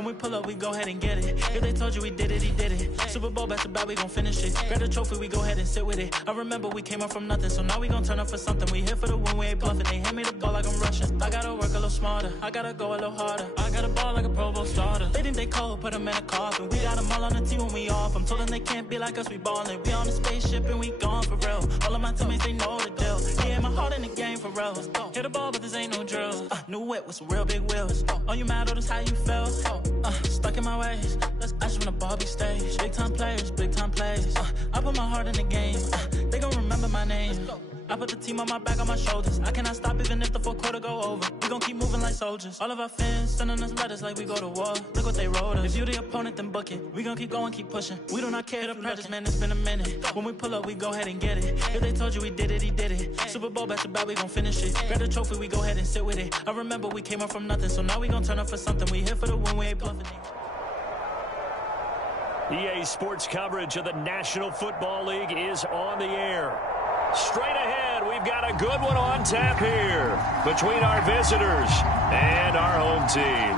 When we pull up, we go ahead and get it. If they told you we did it, he did it. Super Bowl back to back, we gon' finish it. Grab the trophy, we go ahead and sit with it. I remember we came up from nothing, so now we gon' turn up for something. We here for the win, we ain't bluffing. They hand me the ball like I'm rushing. I gotta work a little smarter, I gotta go a little harder. I gotta ball like a Pro Bowl starter. They think they cold, put them in a coffin. We got them all on the team when we off. I'm told them they can't be like us, we ballin'. We on a spaceship and we gone for real. All of my teammates, they know the deal. Yeah, my heart in the game for real. Hit the ball, but this ain't no drill. New whip with some real big wheels. Oh, you mad, oh, that's how you feel. Stuck in my ways. I just wanna ball big stage. Big time players, big time plays. I put my heart in the game. They gon' remember my name. I put the team on my back, on my shoulders. I cannot stop even if the fourth quarter go over. We gon' keep moving like soldiers. All of our fans sending us letters like we go to war. Look what they wrote us. If you the opponent, then book it. We gon' keep going, keep pushing. We do not care to practice, man, it's been a minute. When we pull up, we go ahead and get it. If they told you we did it, he did it. Super Bowl back to back, we gon' finish it. Grab the trophy, we go ahead and sit with it. I remember we came up from nothing, so now we gon' turn up for something. We here for the win, we ain't bluffing. EA Sports coverage of the National Football League is on the air. Straight ahead, we've got a good one on tap here between our visitors and our home team.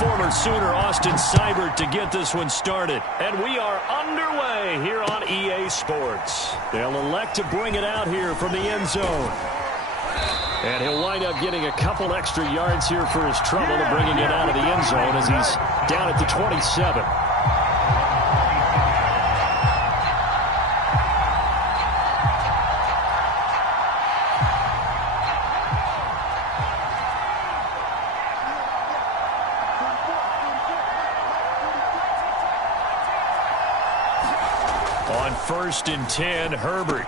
Former Sooner Austin Seibert to get this one started. And we are underway here on EA Sports. They'll elect to bring it out here from the end zone. And he'll wind up getting a couple extra yards here for his trouble of bringing it out of the end zone as he's down at the 27. First and 10, Herbert.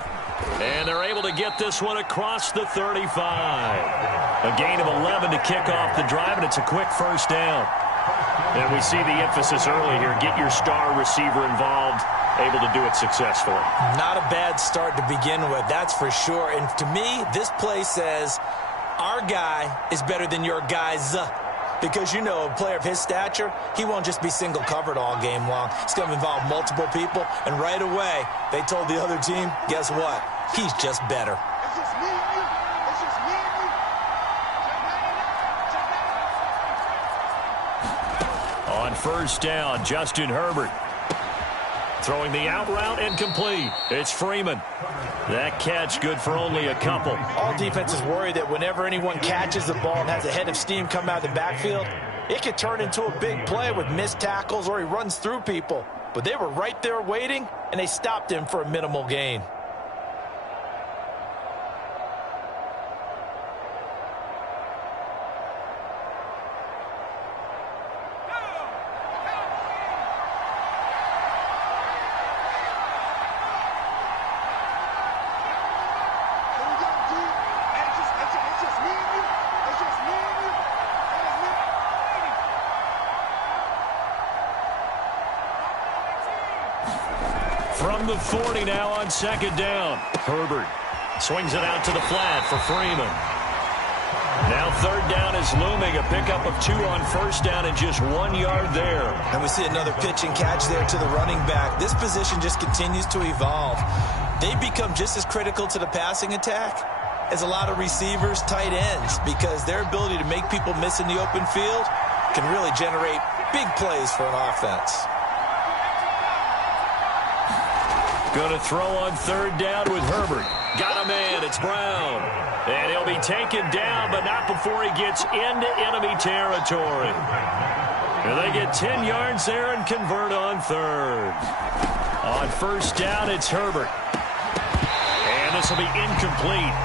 And they're able to get this one across the 35. A gain of 11 to kick off the drive, and it's a quick first down. And we see the emphasis early here. Get your star receiver involved, able to do it successfully. Not a bad start to begin with, that's for sure. And to me, this play says our guy is better than your guys. Because, you know, a player of his stature, he won't just be single covered all game long. It's going to involve multiple people. And right away, they told the other team, guess what? He's just better. It's just me and you. It's just me and you. On first down, Justin Herbert. Throwing the out route and complete. It's Freeman. That catch good for only a couple. All defenses worry that whenever anyone catches the ball and has a head of steam come out of the backfield, it could turn into a big play with missed tackles or he runs through people. But they were right there waiting, and they stopped him for a minimal gain. From the 40 now on second down. Herbert swings it out to the flat for Freeman. Now third down is looming. A pickup of 2 on first down and just 1 yard there. And we see another pitch and catch there to the running back. This position just continues to evolve. They become just as critical to the passing attack as a lot of receivers, tight ends, because their ability to make people miss in the open field can really generate big plays for an offense. Going to throw on third down with Herbert. Got a man. It's Brown. And he'll be taken down, but not before he gets into enemy territory. And they get 10 yards there and convert on third. On first down, it's Herbert. And this will be incomplete.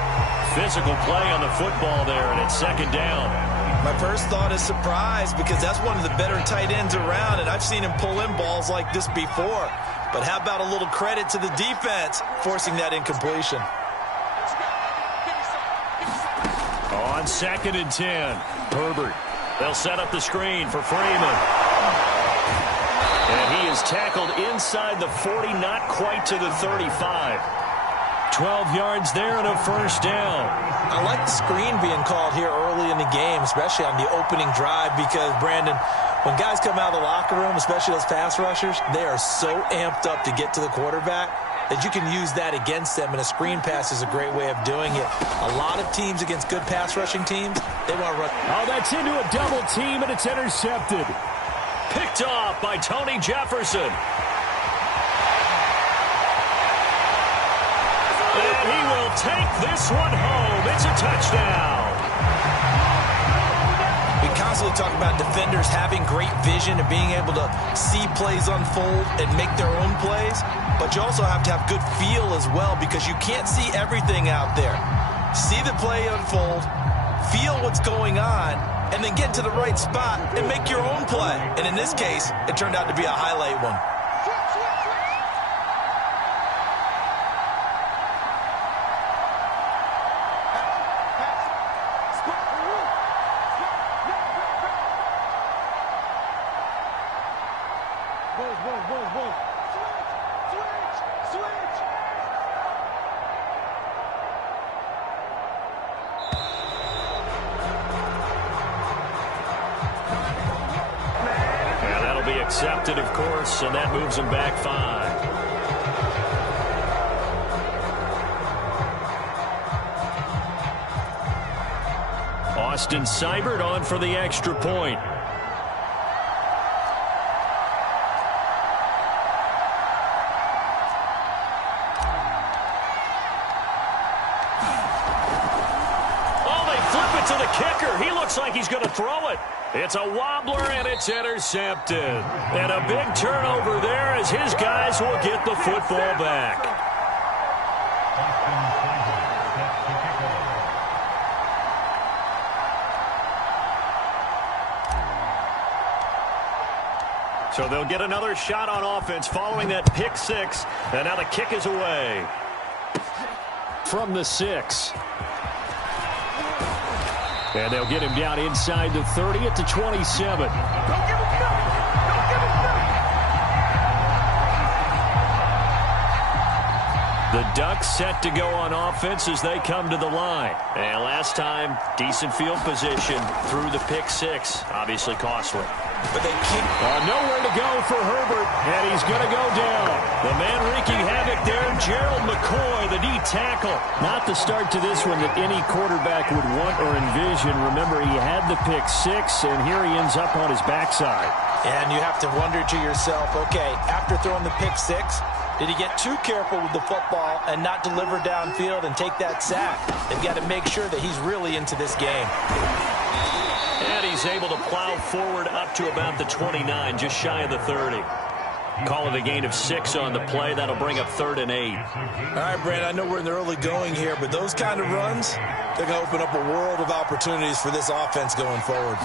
Physical play on the football there, and it's second down. My first thought is surprise, because that's one of the better tight ends around, and I've seen him pull in balls like this before. But how about a little credit to the defense forcing that incompletion? On second and 10, Herbert. They'll set up the screen for Freeman. And he is tackled inside the 40, not quite to the 35. 12 yards there and a first down. I like the screen being called here early in the game, especially on the opening drive, because, Brandon, when guys come out of the locker room, especially those pass rushers, they are so amped up to get to the quarterback that you can use that against them, and a screen pass is a great way of doing it. A lot of teams against good pass rushing teams, they want to run. Oh, that's into a double team, and it's intercepted. Picked off by Tony Jefferson. And he will take this one home. It's a touchdown. We constantly talk about defenders having great vision and being able to see plays unfold and make their own plays, but you also have to have good feel as well, because you can't see everything out there. See the play unfold, feel what's going on, and then get to the right spot and make your own play. And in this case, it turned out to be a highlight one. Accepted, of course, and that moves him back 5. Austin Seibert on for the extra point. Oh, they flip it to the kicker. He looks like he's going to throw it. It's a wobbler, and it's intercepted. And a big turnover there as his guys will get the football back. So they'll get another shot on offense following that pick 6. And now the kick is away. From the 6. And they'll get him down inside the 30 at the 27. Don't give him nothing. Don't give him nothing. The Ducks set to go on offense as they come to the line. And last time, decent field position through the pick 6. Obviously costly. But they keep nowhere to go for Herbert, and he's going to go down. The man wreaking havoc there, Gerald McCoy, the D tackle. Not the start to this one that any quarterback would want or envision. Remember, he had the pick 6, and here he ends up on his backside. And you have to wonder to yourself, okay, after throwing the pick 6, did he get too careful with the football and not deliver downfield and take that sack? They've got to make sure that he's really into this game. And he's able to plow forward up to about the 29, just shy of the 30. Call it a gain of 6 on the play. That'll bring up 3rd and 8. All right, Brad, I know we're in the early going here, but those kind of runs, they're going to open up a world of opportunities for this offense going forward.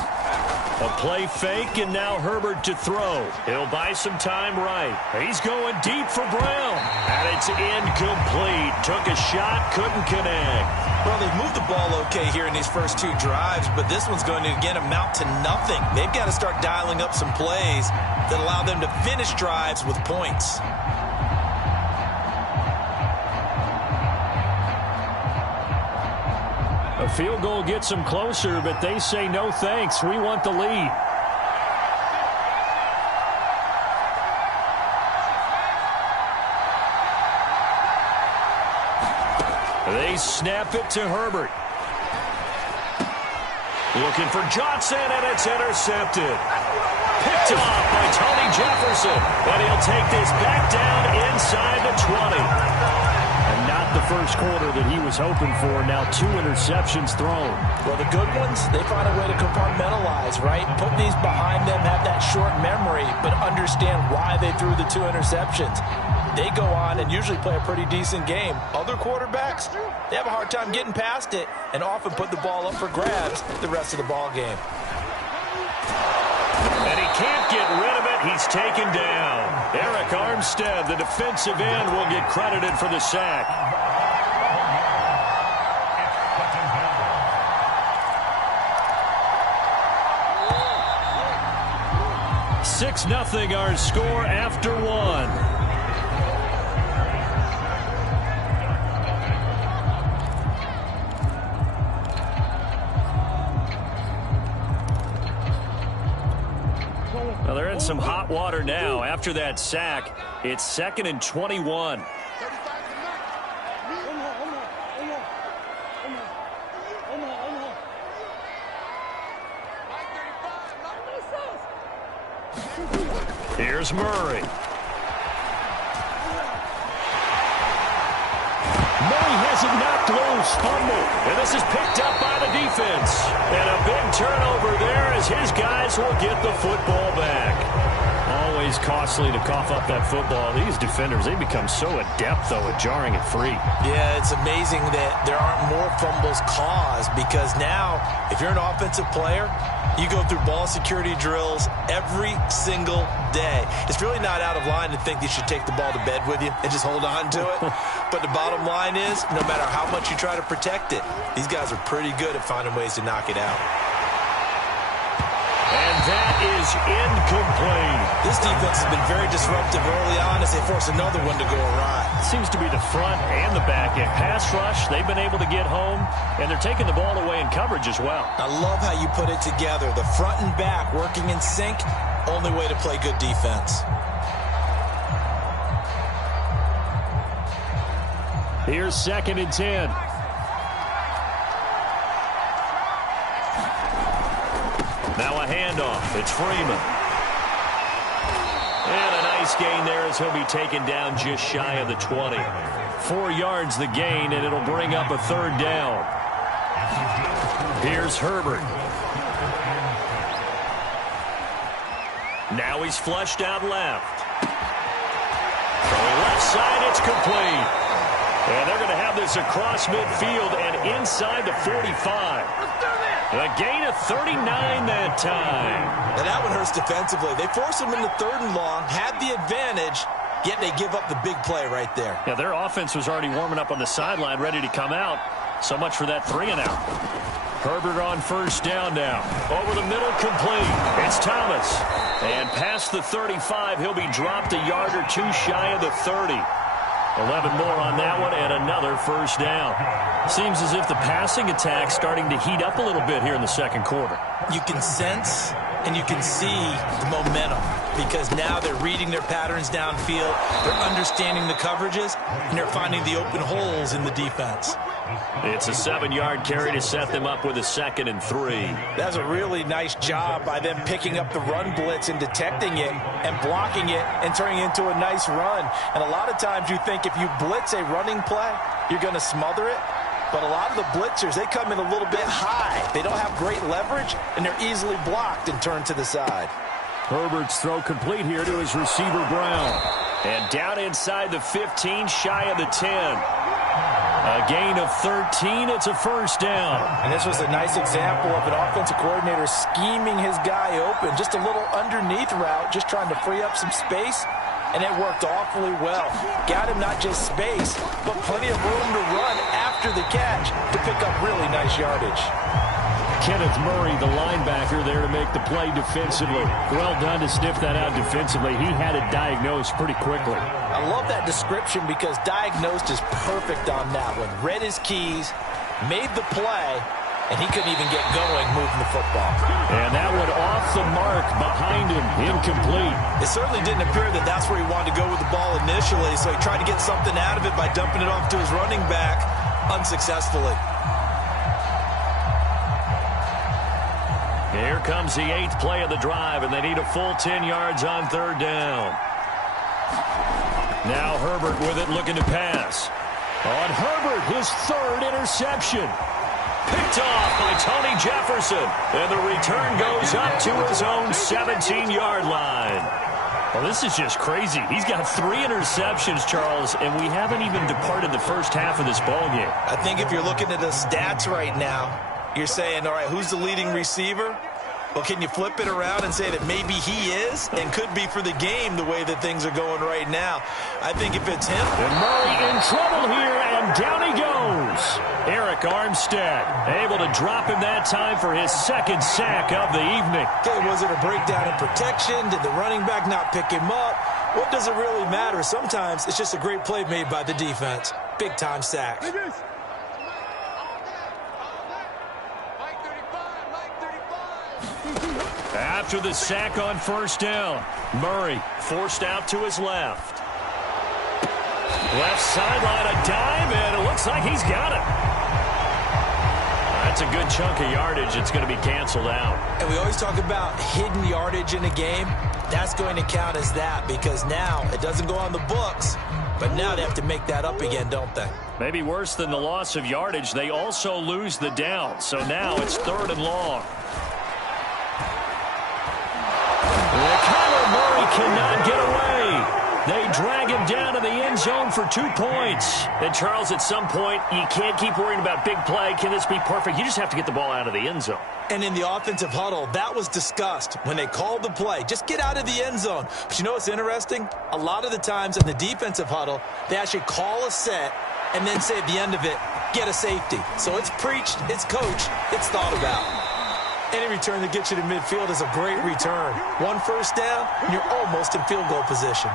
A play fake, and now Herbert to throw. He'll buy some time right. He's going deep for Brown. And it's incomplete. Took a shot, couldn't connect. Well, they've moved the ball okay here in these first 2 drives, but this one's going to, again, amount to nothing. They've got to start dialing up some plays that allow them to finish drives with points. A field goal gets them closer, but they say no thanks. We want the lead. They snap it to Herbert. Looking for Johnson, and it's intercepted. Picked off by Tony Jefferson, and he'll take this back down inside the 20. And not the first quarter that he was hoping for. Now 2 interceptions thrown. Well, the good ones, they find a way to compartmentalize, right? Put these behind them, have that short memory, but understand why they threw the 2 interceptions. They go on and usually play a pretty decent game. Other quarterbacks, they have a hard time getting past it and often put the ball up for grabs the rest of the ball game. And he can't get rid of it. He's taken down. Eric Armstead, the defensive end, will get credited for the sack. 6-0 our score after one. Well, they're in some hot water now. After that sack, it's 2nd and 21. Here's Murray. Murray has it knocked loose. Fumble. And this is picked up by the defense. And a big turnover there as his guys will get the football back. Always costly to cough up that football. These defenders, they become so adept, though, at jarring it free. Yeah, it's amazing that there aren't more fumbles caused because now, if you're an offensive player, you go through ball security drills every single day. It's really not out of line to think you should take the ball to bed with you and just hold on to it. But the bottom line is, no matter how much you try to protect it, these guys are pretty good at finding ways to knock it out. And that is incomplete. This defense has been very disruptive early on as they force another one to go awry. Seems to be the front and the back end. Pass rush, they've been able to get home, and they're taking the ball away in coverage as well. I love how you put it together. The front and back working in sync, only way to play good defense. Here's 2nd and 10. Now a handoff. It's Freeman. And a nice gain there as he'll be taken down just shy of the 20. 4 yards the gain, and it'll bring up a 3rd down. Here's Herbert. Now he's flushed out left. From the left side, it's complete. And they're going to have this across midfield and inside the 45. A gain of 39 that time. And that one hurts defensively. They force him into 3rd and long, had the advantage, yet they give up the big play right there. Yeah, their offense was already warming up on the sideline, ready to come out. So much for that 3 and out. Herbert on 1st down now. Over the middle, complete. It's Thomas. And past the 35, he'll be dropped a yard or 2 shy of the 30. 11 more on that one, and another 1st down. Seems as if the passing attack's starting to heat up a little bit here in the 2nd quarter. You can sense and you can see the momentum because now they're reading their patterns downfield, they're understanding the coverages, and they're finding the open holes in the defense. It's a 7-yard carry to set them up with a 2nd and 3. That's a really nice job by them picking up the run blitz and detecting it and blocking it and turning it into a nice run. And a lot of times you think if you blitz a running play, you're going to smother it. But a lot of the blitzers, they come in a little bit high. They don't have great leverage, and they're easily blocked and turned to the side. Herbert's throw complete here to his receiver, Brown. And down inside the 15, shy of the 10. A gain of 13. It's a 1st down. And this was a nice example of an offensive coordinator scheming his guy open. Just a little underneath route, just trying to free up some space. And it worked awfully well. Got him not just space, but plenty of room to run after the catch to pick up really nice yardage. Kenneth Murray, the linebacker, there to make the play defensively. Well done to sniff that out defensively. He had it diagnosed pretty quickly. I love that description because diagnosed is perfect on that one. Read his keys, made the play, and he couldn't even get going moving the football. And that one off the mark behind him, incomplete. It certainly didn't appear that that's where he wanted to go with the ball initially, so he tried to get something out of it by dumping it off to his running back unsuccessfully. Here comes the 8th play of the drive, and they need a full 10 yards on 3rd down. Now Herbert with it, looking to pass. On Herbert, his 3rd interception. Picked off by Tony Jefferson. And the return goes up to his own 17-yard line. Well, this is just crazy. He's got 3 interceptions, Charles, and we haven't even departed the first half of this ballgame. I think if you're looking at the stats right now, you're saying, all right, who's the leading receiver? Well, can you flip it around and say that maybe he is and could be for the game the way that things are going right now? I think if it's him. And Murray in trouble here, and down he goes. Eric Armstead able to drop him that time for his second sack of the evening. Okay, was it a breakdown in protection? Did the running back not pick him up? What does it really matter? Sometimes it's just a great play made by the defense. Big-time sack. After the sack on first down, Murray forced out to his left. Left sideline, a dive, and it looks like he's got it. That's a good chunk of yardage. It's going to be canceled out. And we always talk about hidden yardage in a game. That's going to count as that because now it doesn't go on the books, but now they have to make that up again, don't they? Maybe worse than the loss of yardage, they also lose the down. So now it's 3rd and long. Kyler Murray cannot get away. They drag him down to the end zone for 2 points. And, Charles, at some point, you can't keep worrying about big play. Can this be perfect? You just have to get the ball out of the end zone. And in the offensive huddle, that was discussed when they called the play. Just get out of the end zone. But you know what's interesting? A lot of the times in the defensive huddle, they actually call a set and then say at the end of it, get a safety. So it's preached, it's coached, it's thought about. Any return that gets you to midfield is a great return. 1 first down, and you're almost in field goal position.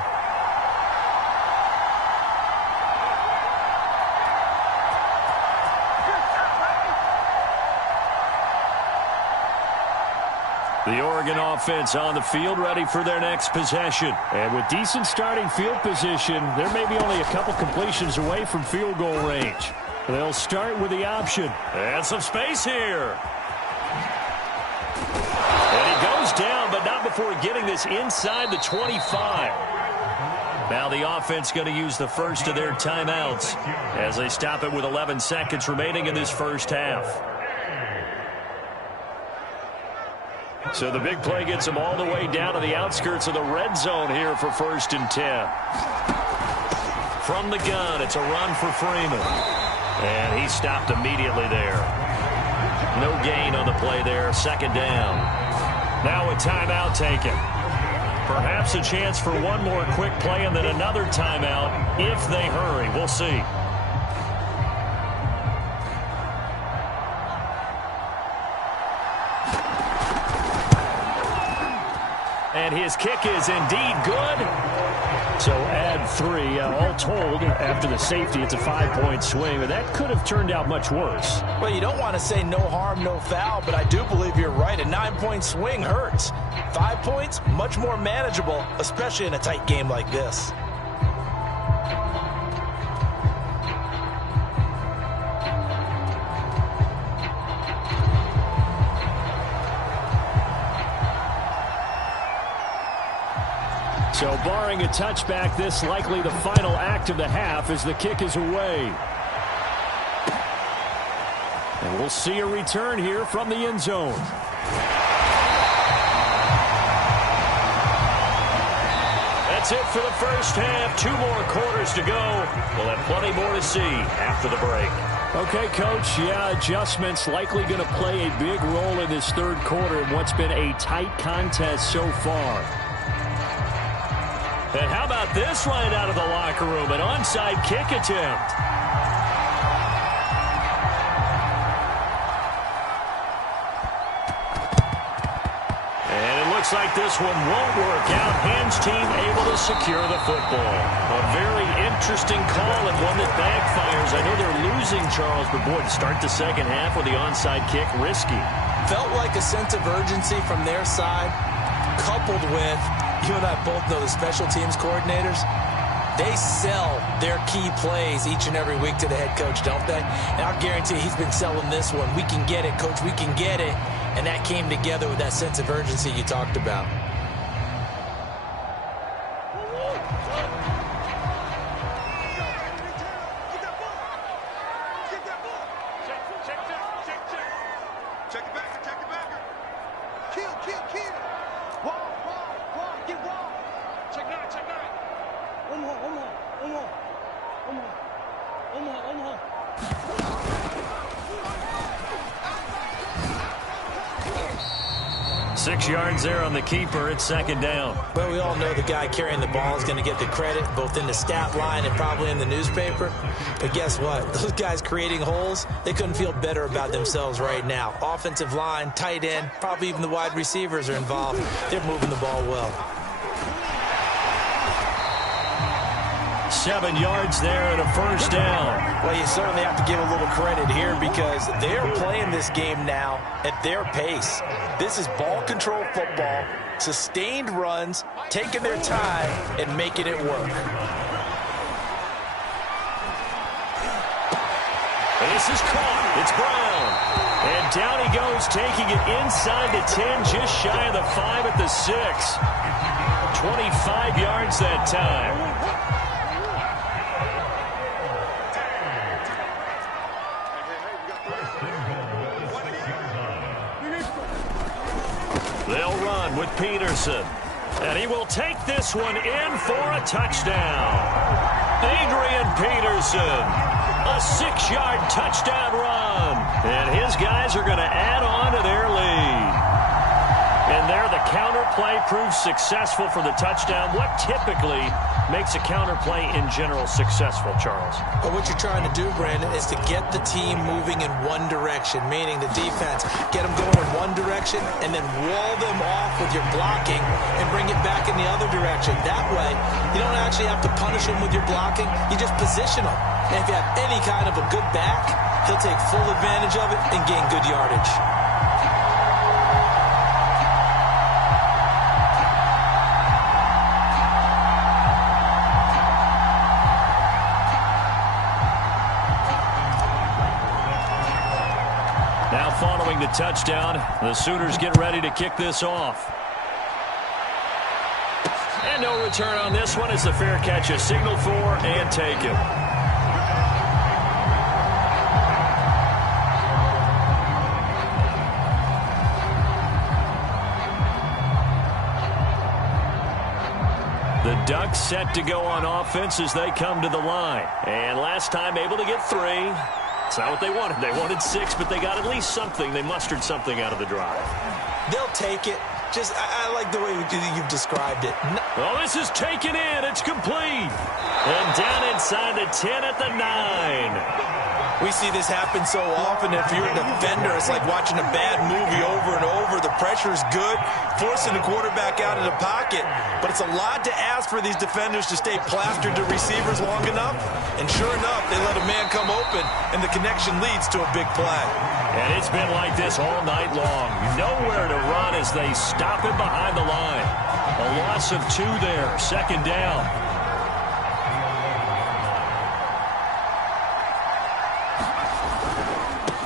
The Oregon offense on the field ready for their next possession. And with decent starting field position, there may be only a couple completions away from field goal range. They'll start with the option. And some space here. And he goes down, but not before getting this inside the 25. Now the offense going to use the first of their timeouts as they stop it with 11 seconds remaining in this first half. So the big play gets them all the way down to the outskirts of the red zone here for 1st and 10. From the gun, it's a run for Freeman. And he stopped immediately there. No gain on the play there, 2nd down. Now a timeout taken. Perhaps a chance for one more quick play and then another timeout if they hurry. We'll see. And his kick is indeed good. So add 3. All told, after the safety, it's a 5-point swing. But that could have turned out much worse. Well, you don't want to say no harm, no foul, but I do believe you're right. A 9-point swing hurts. 5 points, much more manageable, especially in a tight game like this. So barring a touchback, this likely the final act of the half as the kick is away. And we'll see a return here from the end zone. That's it for the first half. 2 more quarters to go. We'll have plenty more to see after the break. Okay, Coach, adjustments likely going to play a big role in this 3rd quarter in what's been a tight contest so far. And how about this right out of the locker room? An onside kick attempt. And it looks like this one won't work out. Hands team able to secure the football. A very interesting call and one that backfires. I know they're losing, Charles, but boy, to start the 2nd half with the onside kick, risky. Felt like a sense of urgency from their side, coupled with, you and I both know the special teams coordinators, they sell their key plays each and every week to the head coach, don't they? And I'll guarantee he's been selling this one. We can get it, Coach, we can get it. And that came together with that sense of urgency you talked about. 6 yards there on the keeper. It's second down. Well, we all know the guy carrying the ball is going to get the credit, both in the stat line and probably in the newspaper. But guess what? Those guys creating holes, they couldn't feel better about themselves right now. Offensive line, tight end, probably even the wide receivers are involved. They're moving the ball well. 7 yards there and a first down. Well, you certainly have to give a little credit here because they're playing this game now at their pace. This is ball control football, sustained runs, taking their time and making it work. This is caught. It's Brown. And down he goes, taking it inside the 10, just shy of the 5 at the 6. 25 yards that time. They'll run with Peterson. And he will take this one in for a touchdown. Adrian Peterson. A 6-yard touchdown run. And his guys are going to add on to their lead. And there the counter play proves successful for the touchdown. What typically makes a counter play in general successful, Charles? But what you're trying to do, Brandon, is to get the team moving in one direction, meaning the defense, get them going in one direction and then wall them off with your blocking and bring it back in the other direction. That way, you don't actually have to punish them with your blocking. You just position them. And if you have any kind of a good back, he'll take full advantage of it and gain good yardage. Now following the touchdown, the Sooners get ready to kick this off. And no return on this one as the fair catch is signaled for and taken. The Ducks set to go on offense as they come to the line. And last time able to get 3. It's not what they wanted. They wanted 6, but they got at least something. They mustered something out of the drive. They'll take it. Just, I like the way you've described it. Well, this is taken in. It's complete. And down inside the 10 at the 9. We see this happen so often. If you're a defender, it's like watching a bad movie over and over. The pressure is good, forcing the quarterback out of the pocket. But it's a lot to ask for these defenders to stay plastered to receivers long enough. And sure enough, they let a man come open, and the connection leads to a big play. And it's been like this all night long. Nowhere to run as they stop him behind the line. A loss of 2 there, second down.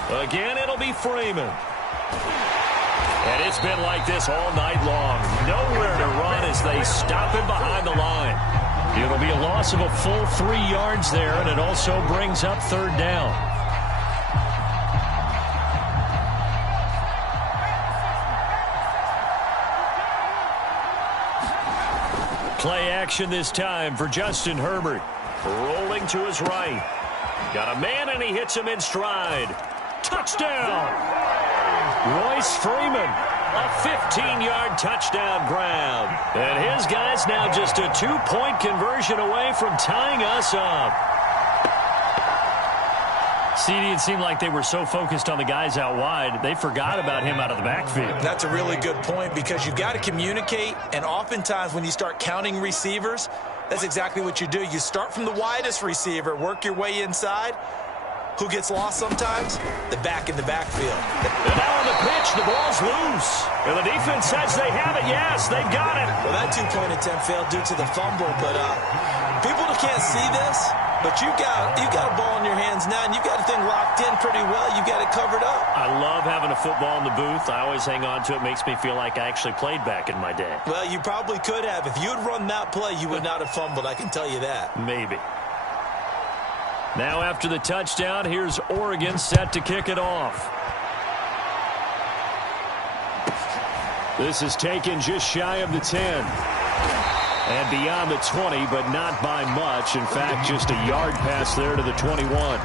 Again, it'll be Freeman. And it's been like this all night long. Nowhere to run as they stop him behind the line. It'll be a loss of a full 3 yards there, and it also brings up third down. Play action this time for Justin Herbert. Rolling to his right. Got a man, and he hits him in stride. Touchdown! Royce Freeman, a 15-yard touchdown grab. And his guys now just a 2-point conversion away from tying us up. CD, it seemed like they were so focused on the guys out wide, they forgot about him out of the backfield. That's a really good point because you've got to communicate, and oftentimes when you start counting receivers, that's exactly what you do. You start from the widest receiver, work your way inside. Who gets lost sometimes? The back in the backfield. And now on the pitch, the ball's loose. And the defense says they have it. Yes, they've got it. Well, that 2-point attempt failed due to the fumble, but people can't see this, but you got a ball in your hands now, and you've got the thing locked in pretty well. You've got it covered up. I love having a football in the booth. I always hang on to it. Makes me feel like I actually played back in my day. Well, you probably could have. If you had run that play, you would not have fumbled. I can tell you that. Maybe. Now after the touchdown, here's Oregon set to kick it off. This is taken just shy of the 10. And beyond the 20, but not by much. In fact, just a yard pass there to the 21.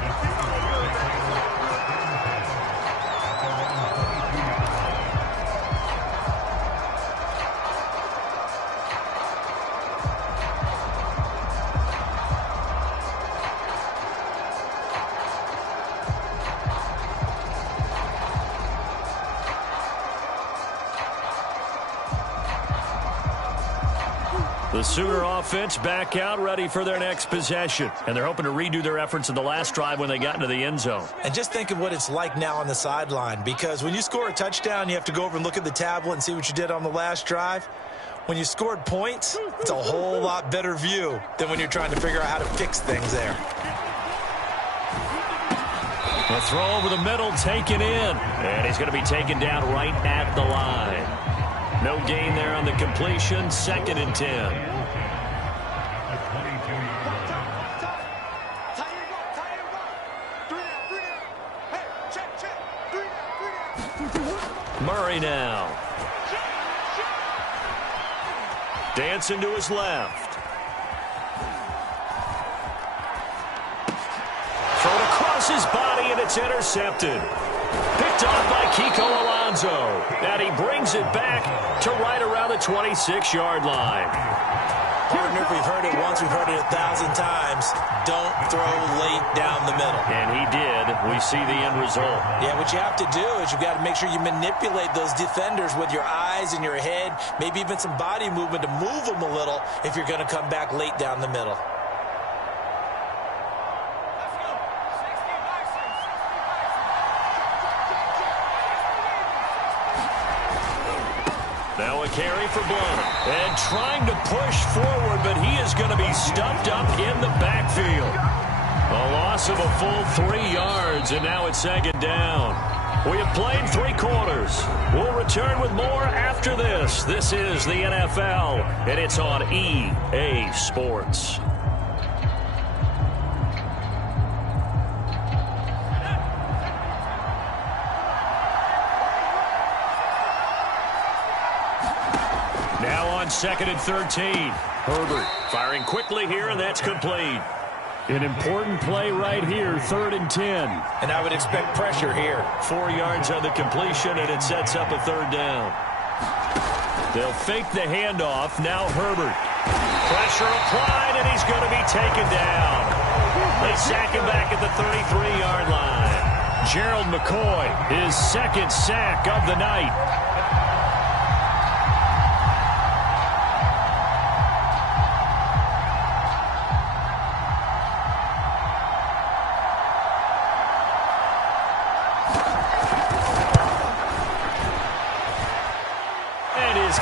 The Sooner offense back out, ready for their next possession. And they're hoping to redo their efforts in the last drive when they got into the end zone. And just think of what it's like now on the sideline, because when you score a touchdown, you have to go over and look at the tablet and see what you did on the last drive. When you scored points, it's a whole lot better view than when you're trying to figure out how to fix things there. The throw over the middle taken in. And he's going to be taken down right at the line. No gain there on the completion. 2nd and 10. Murray now. Dancing to his left. Thrown across his body, and it's intercepted. Picked off by Kiko Alonso. And he brings it back to right around the 26-yard line. Partner, we've heard it once, we've heard it 1,000 times. Don't throw late down the middle. And he did. We see the end result. Yeah, what you have to do is you've got to make sure you manipulate those defenders with your eyes and your head, maybe even some body movement to move them a little if you're going to come back late down the middle. Now a carry for Blount. And trying to push forward, but he is going to be stuffed up in the backfield. A loss of a full 3 yards, and now it's 2nd down. We have played 3 quarters. We'll return with more after this. This is the NFL, and it's on EA Sports. Now on 2nd and 13. Herbert firing quickly here, and that's complete. An important play right here, 3rd and 10. And I would expect pressure here. 4 yards on the completion, and it sets up a 3rd down. They'll fake the handoff. Now Herbert. Pressure applied, and he's going to be taken down. They sack him back at the 33-yard line. Gerald McCoy, his 2nd sack of the night.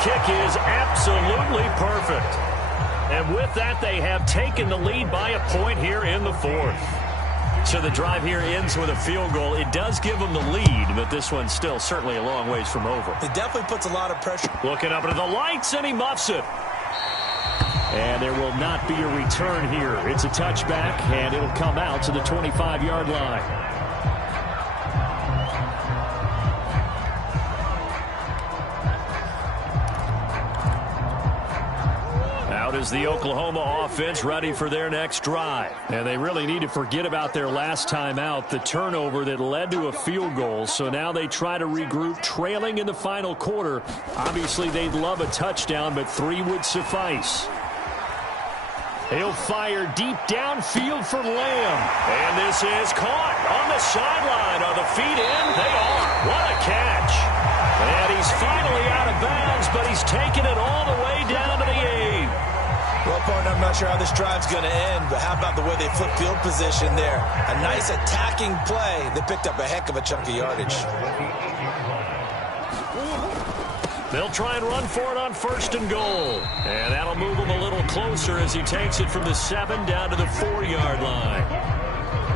Kick is absolutely perfect. And with that, they have taken the lead by a point here in the 4th. So the drive here ends with a field goal. It does give them the lead, but this one's still certainly a long ways from over. It definitely puts a lot of pressure. Looking up into the lights, and he muffs it. And there will not be a return here. It's a touchback, and it'll come out to the 25-yard line. Is the Oklahoma offense ready for their next drive. And they really need to forget about their last time out, the turnover that led to a field goal. So now they try to regroup, trailing in the final quarter. Obviously, they'd love a touchdown, but 3 would suffice. He'll fire deep downfield for Lamb. And this is caught on the sideline. Are the feet in? They are. What a catch. And he's finally out of bounds, but he's taken it all the way down to the 8. Well, partner, I'm not sure how this drive's going to end, but how about the way they flip field position there? A nice attacking play. They picked up a heck of a chunk of yardage. They'll try and run for it on 1st and goal. And that'll move him a little closer as he takes it from the 7 down to the 4-yard line.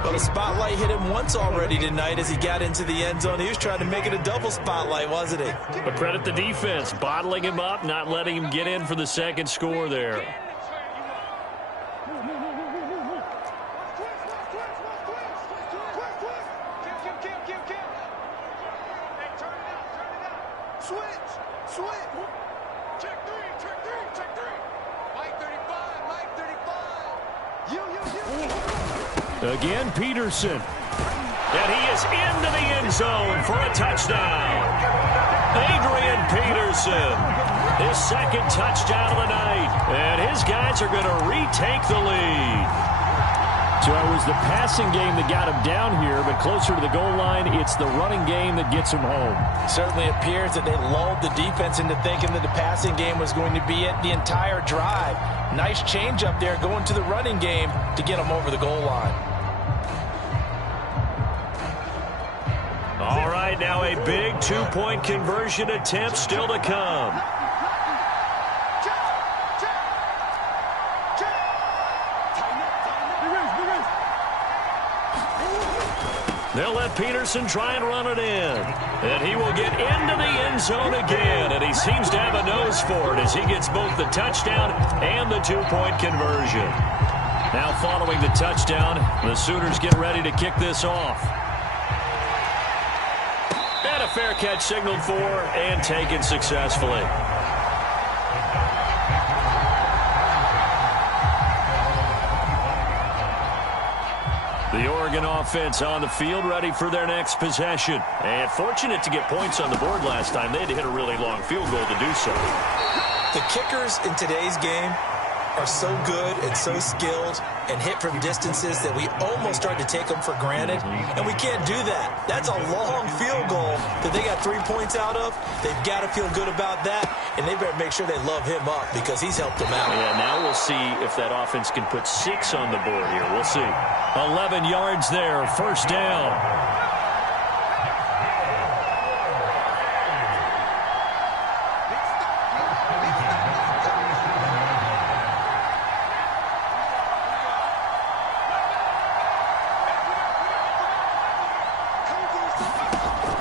Well, the spotlight hit him once already tonight as he got into the end zone. He was trying to make it a double spotlight, wasn't he? But credit the defense, bottling him up, not letting him get in for the 2nd score there. Again, Peterson. And he is into the end zone for a touchdown. Adrian Peterson, his 2nd touchdown of the night. And his guys are going to retake the lead. So it was the passing game that got him down here, but closer to the goal line, it's the running game that gets him home. Certainly appears that they lulled the defense into thinking that the passing game was going to be it the entire drive. Nice change up there going to the running game to get him over the goal line. All right, now a big two-point conversion attempt still to come. They'll let Peterson try and run it in. And he will get into the end zone again. And he seems to have a nose for it as he gets both the touchdown and the two-point conversion. Now following the touchdown, the Sooners get ready to kick this off. And a fair catch signaled for and taken successfully. The Oregon offense on the field ready for their next possession. And fortunate to get points on the board last time. They had to hit a really long field goal to do so. The kickers in today's game are so good and so skilled and hit from distances that we almost start to take them for granted, and we can't do that. That's a long field goal that they got 3 points out of. They've got to feel good about that, and they better make sure they love him up because he's helped them out. Yeah, now we'll see if that offense can put 6 on the board here. We'll see. 11 yards there, first down.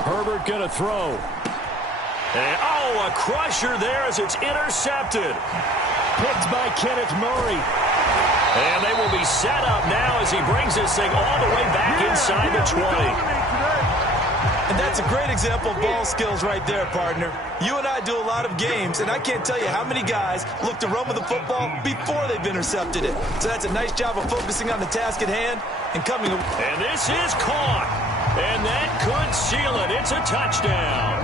Herbert going to throw. And, oh, a crusher there as it's intercepted. Picked by Kenneth Murray. And they will be set up now as he brings this thing all the way back inside the 20. And that's a great example of ball skills right there, partner. You and I do a lot of games, and I can't tell you how many guys look to run with the football before they've intercepted it. So that's a nice job of focusing on the task at hand and coming. And this is caught. And that could seal it. It's a touchdown.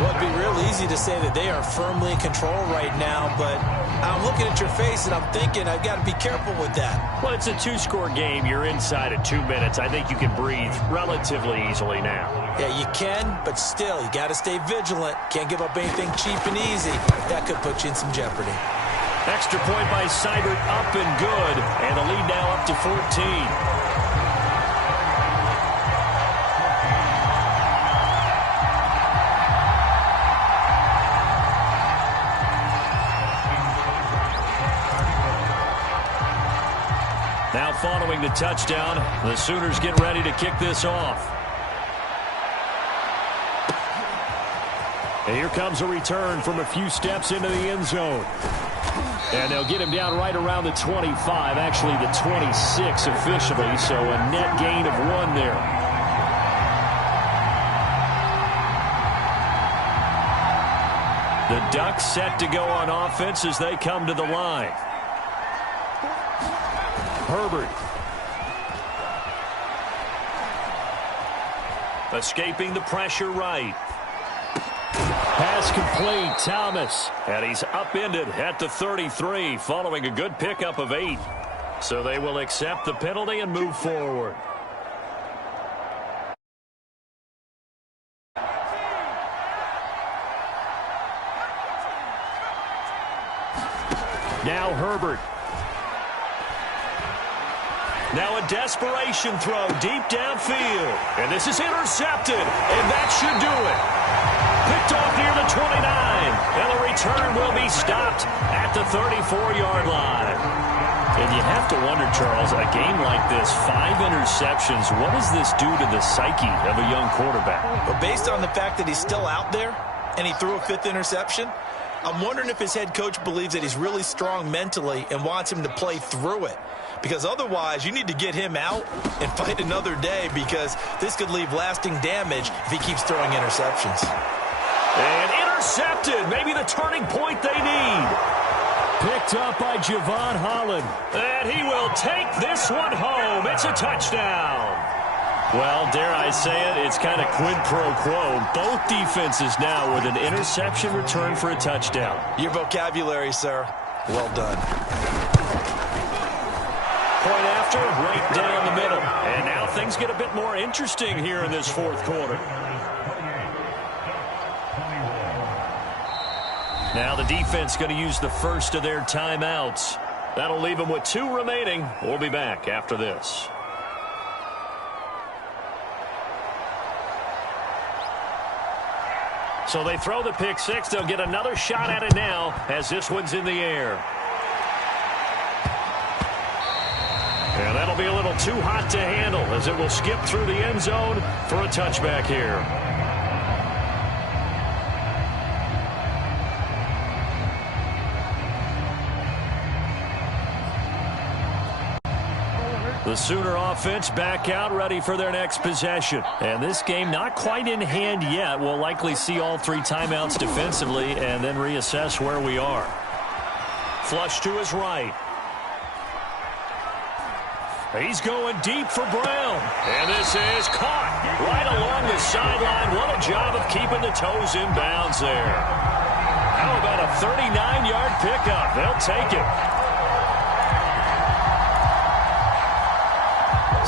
Well, it'd be real easy to say that they are firmly in control right now, but I'm looking at your face and I'm thinking I've got to be careful with that. Well, it's a 2-score game. You're inside of 2 minutes. I think you can breathe relatively easily now. Yeah, you can, but still, you got to stay vigilant. Can't give up anything cheap and easy. That could put you in some jeopardy. Extra point by Seibert, up and good. And the lead now up to 14. Now following the touchdown, the Sooners get ready to kick this off. And here comes a return from a few steps into the end zone. And they'll get him down right around the 25, actually the 26 officially, so a net gain of 1 there. The Ducks set to go on offense as they come to the line. Herbert. Escaping the pressure right. Pass complete, Thomas. And he's upended at the 33 following a good pickup of 8. So they will accept the penalty and move forward. Now Herbert. Now a desperation throw deep downfield. And this is intercepted. And that should do it. Picked off near the 29. And the return will be stopped at the 34-yard line. And you have to wonder, Charles, a game like this, 5 interceptions, what does this do to the psyche of a young quarterback? But based on the fact that he's still out there and he threw a 5th interception, I'm wondering if his head coach believes that he's really strong mentally and wants him to play through it. Because otherwise, you need to get him out and fight another day because this could leave lasting damage if he keeps throwing interceptions. And intercepted. Maybe the turning point they need. Picked up by Javon Holland. And he will take this one home. It's a touchdown. Well, dare I say it, it's kind of quid pro quo. Both defenses now with an interception return for a touchdown. Your vocabulary, sir. Well done. point after, right down the middle. And now things get a bit more interesting here in this fourth quarter. Now the defense going to use the first of their timeouts. That'll leave them with 2 remaining. We'll be back after this. So they throw the pick six. They'll get another shot at it now as this one's in the air. And that'll be a little too hot to handle as it will skip through the end zone for a touchback here. The Sooner offense back out, ready for their next possession. And this game not quite in hand yet. We'll likely see all 3 timeouts defensively and then reassess where we are. Flush to his right. He's going deep for Brown. And this is caught right along the sideline. What a job of keeping the toes in bounds there. How about a 39-yard pickup? They'll take it.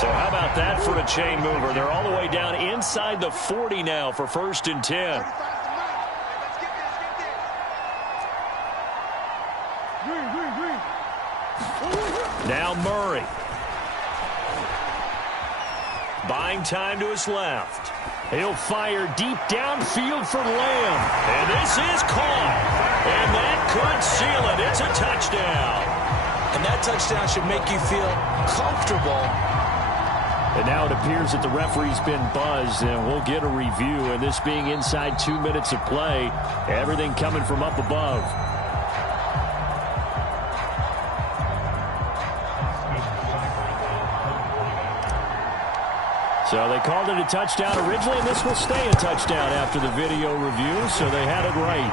So how about that for a chain mover? They're all the way down inside the 40 now for 1st and 10. Now Murray. Buying time to his left. He'll fire deep downfield for Lamb. And this is caught. And that could seal it. It's a touchdown. And that touchdown should make you feel comfortable. And now it appears that the referee's been buzzed, and we'll get a review. And this being inside 2 minutes of play, everything coming from up above. So they called it a touchdown originally, and this will stay a touchdown after the video review, so they had it right.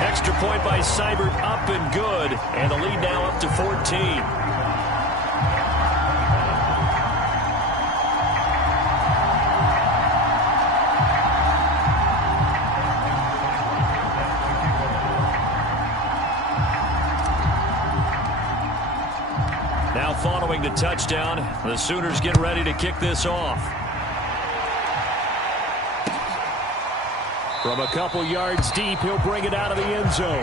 Extra point by Seibert, up and good, and the lead now up to 14. Now following the touchdown, the Sooners get ready to kick this off. From a couple yards deep, he'll bring it out of the end zone.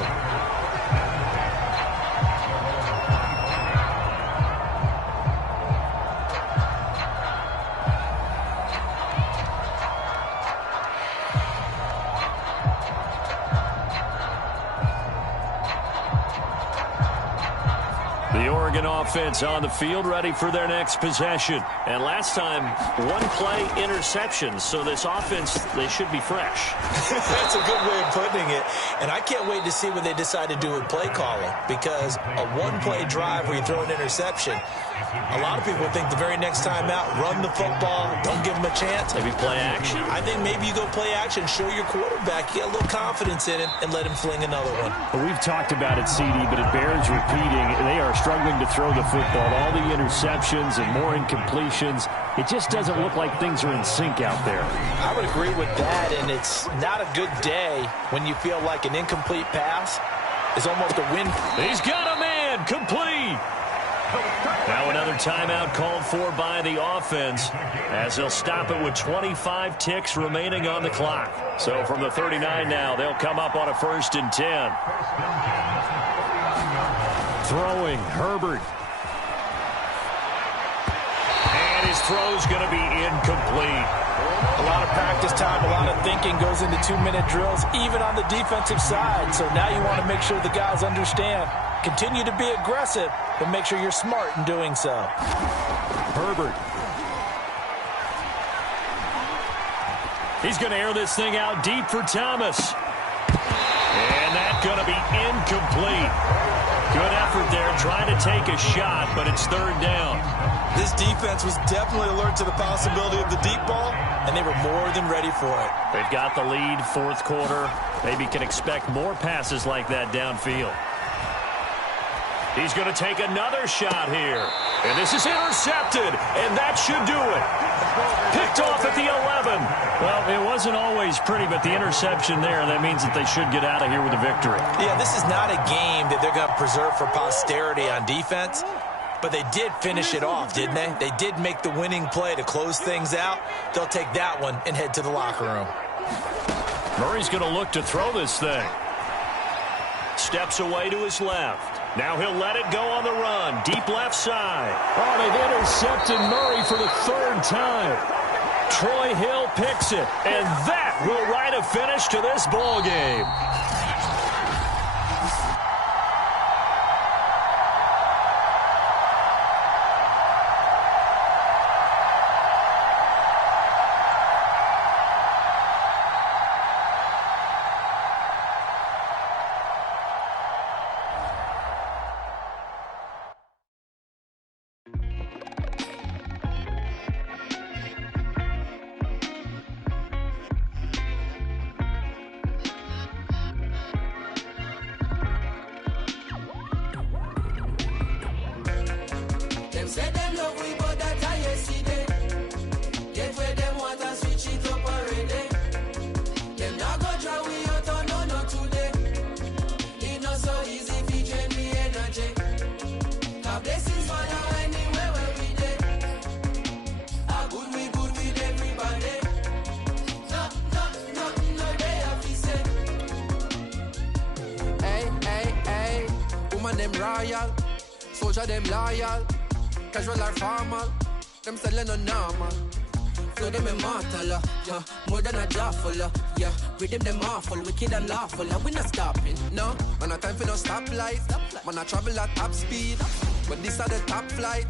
The Oregon offense on the field, ready for their next possession. And last time, 1-play interceptions. So this offense, they should be fresh. That's a good way of putting it. And I can't wait to see what they decide to do with play calling. Because a 1-play drive where you throw an interception, a lot of people think the very next time out, run the football, don't give them a chance. Maybe play action. I think maybe you go play action, show your quarterback, get a little confidence in him, and let him fling another one. Well, we've talked about it, CD, but it bears repeating. They are struggling to throw the football. All the interceptions and more incompletions. It just doesn't look like things are in sync out there. I would agree with that, and it's not a good day when you feel like an incomplete pass is almost a win. He's got a man, complete. Now another timeout called for by the offense as they'll stop it with 25 ticks remaining on the clock. So from the 39 now, they'll come up on a 1st and 10. Throwing, Herbert. And his throw's going to be incomplete. A lot of practice time, a lot of thinking goes into 2-minute drills, even on the defensive side. So now you want to make sure the guys understand. Continue to be aggressive, but make sure you're smart in doing so. Herbert. He's going to air this thing out deep for Thomas. And that's going to be incomplete. Good effort there, trying to take a shot, but it's 3rd down. This defense was definitely alert to the possibility of the deep ball, and they were more than ready for it. They've got the lead, 4th quarter. Maybe can expect more passes like that downfield. He's going to take another shot here. And this is intercepted, and that should do it. Picked off at the 11. Well, it wasn't always pretty, but the interception there, that means that they should get out of here with a victory. Yeah, this is not a game that they're going to preserve for posterity on defense. But they did finish it off, didn't they? They did make the winning play to close things out. They'll take that one and head to the locker room. Murray's going to look to throw this thing. Steps away to his left. Now he'll let it go on the run. Deep left side. Oh, they've intercepted Murray for the third time. Troy Hill picks it. And that will write a finish to this ball game. Them royal, soldier them loyal, casual or formal, them selling no normal. Flow them immortal, more than a jawful, yeah. Rhythm them awful, wicked and lawful, we not stopping, no. Man, a time for no stoplight, man, I travel at top speed, but this are the top flight,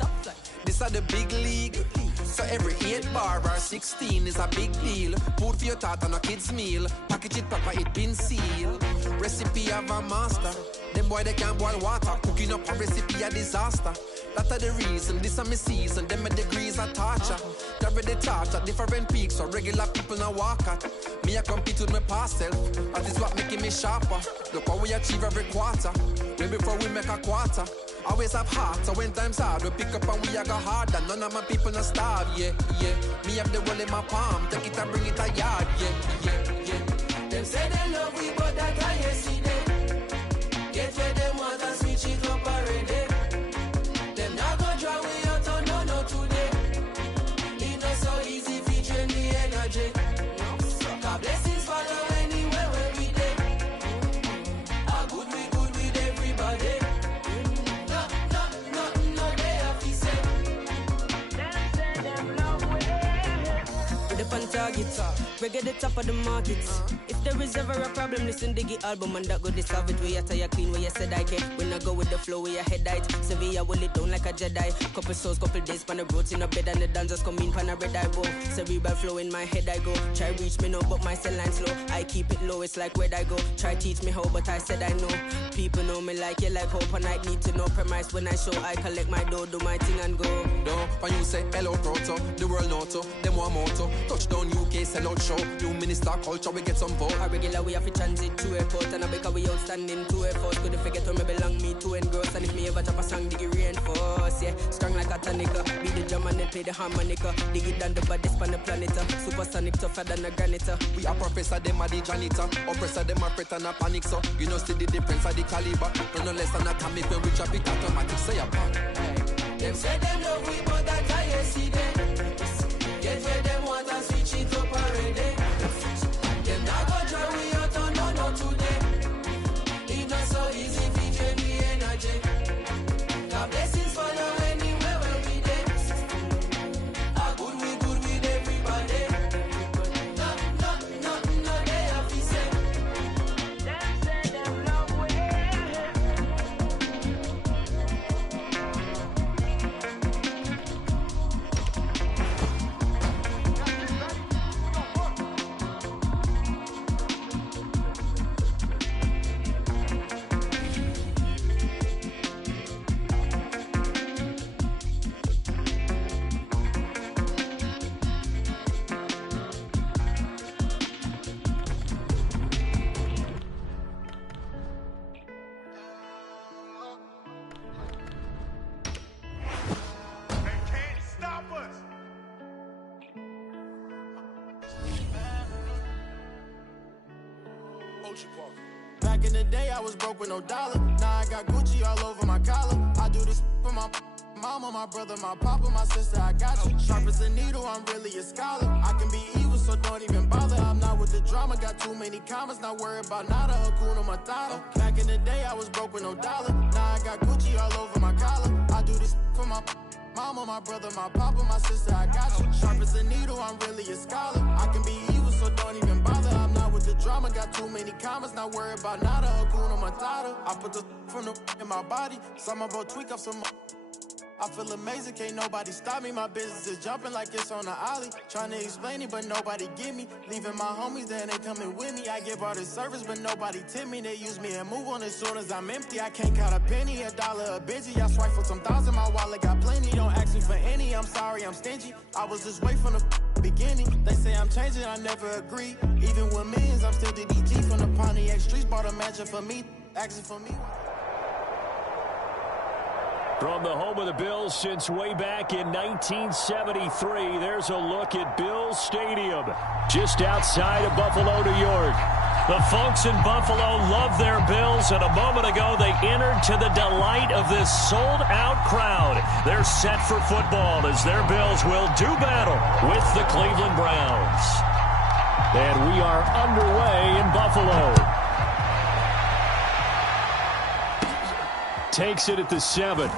this are the big league. So every 8 bar or 16 is a big deal. Food for your thought on a kid's meal. Package it proper, it been sealed. Recipe of a master. Them boy they can't boil water. Cooking up a recipe a disaster. That are the reason, this are my season. Them my degrees are torture. Carry the torch at different peaks, so regular people now walk at. Me I compete with my past self. That is what making me sharper. Look how we achieve every quarter. Way before we make a quarter. Always have heart, so when times hard, we pick up and we a go harder. None of my people no starve, yeah, yeah. Me have the world in my palm, take it and bring it a yard, yeah, yeah, yeah. Them say they love we, but that I ain't see them. Get where them want and switch it up already. Them not gonna draw we out on no today. It not so easy if you drain the energy. God blessings follow anywhere where we dey. A good with everybody. Reggae the top of the market. If there is ever a problem, listen to the album and that go to solve it. We are tired clean where you said I can. When I go with the flow, where your head height. Sevilla will it down like a Jedi. Couple souls, couple days, pan the roads in a bed and the dancers come in, pan a red eye bow. Cerebral flow in my head I go. Try reach me now, but my cell line slow. I keep it low, it's like where I go. Try teach me how, but I said I know. People know me like you like hope and I need to know premise when I show. I collect my dough, do my thing and go. No, when you say hello proto, the world noto, them one motto. Touchdown UK, sell out show. New minister culture, we get some vote. A regular we have to transit to airport and I because we outstanding to airforce. Couldn't forget where me belong, me to engross. And if me ever drop a song, dig it reinforce. Yeah, strong like a tonica. Be the drum and then play the harmonica. Dig it down the baddest on the planet. Supersonic tougher than a granite. We are professor, them are the janitor. Oppressor, them are fret and a panic. So you know see the difference of the caliber. No less than atomic when we drop it automatic. Say apart. Them say them love we, but that I ain't see them. Get where them want and switch it up already. Them not gonna draw we out on no today. It's not so easy to drain the energy. God blessings follow anywhere where we dey. A good with everybody. No, they have to say. Them say them love we. Back in the day, I was broke with no dollar. Now I got Gucci all over my collar. I do this for my Mama, my brother, my papa, my sister, I got you. Sharp as a needle, I'm really a scholar. I can be evil, so don't even bother. I'm not with the drama, got too many commas. Not worried about nada, Hakuna Matata. Back in the day, I was broke with no dollar. Now I got Gucci all over my collar. I do this for my mama, my brother, my papa, my sister, I got you. Sharp as a needle, I'm really a scholar. I can be evil, so don't even bother. I'm not with the drama, got too many commas. Not worried about nada, Hakuna Matata. I put the from the in my body. Some about tweak up some. I feel amazing, can't nobody stop me. My business is jumping like it's on the ollie. Trying to explain it, but nobody get me. Leaving my homies, then they coming with me. I give all the service, but nobody tip me. They use me and move on as soon as I'm empty. I can't count a penny, a dollar, a busy. I swipe for some thousand, my wallet got plenty. Don't ask me for any, I'm sorry, I'm stingy. I was just wait from the beginning. They say I'm changing, I never agree. Even with millions, I'm still the DG from the Pontiac streets. Bought a mansion for me, asking for me. From the home of the Bills since way back in 1973, there's a look at Bills Stadium, just outside of Buffalo, New York. The folks in Buffalo love their Bills, and a moment ago they entered to the delight of this sold-out crowd. They're set for football as their Bills will do battle with the Cleveland Browns. And we are underway in Buffalo. Takes it at the 7.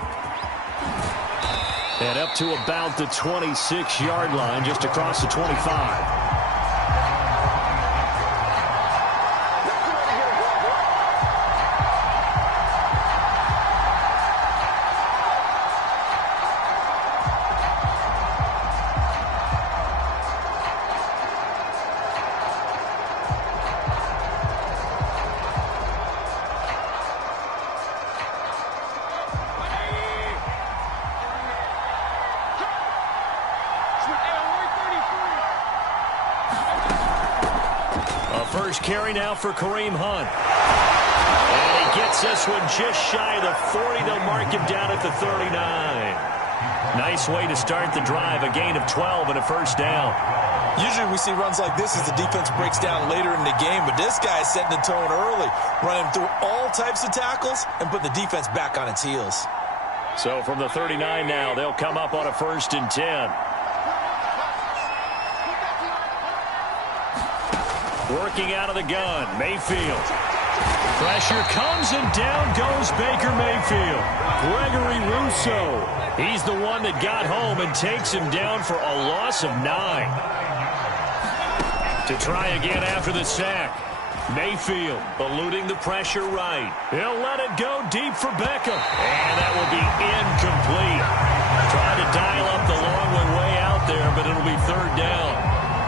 And up to about the 26-yard line, just across the 25. First carry now for Kareem Hunt. And he gets this one just shy of the 40. They'll mark him down at the 39. Nice way to start the drive. A gain of 12 and a first down. Usually we see runs like this as the defense breaks down later in the game, but this guy is setting the tone early, running through all types of tackles and putting the defense back on its heels. So from the 39 now, they'll come up on a 1st and 10. Working out of the gun, Mayfield. Pressure comes and down goes Baker Mayfield. Gregory Rousseau. He's the one that got home and takes him down for a loss of 9. To try again after the sack. Mayfield eluding the pressure right. He'll let it go deep for Beckham. And that will be incomplete. Trying to dial up the long one way out there, but it'll be 3rd down.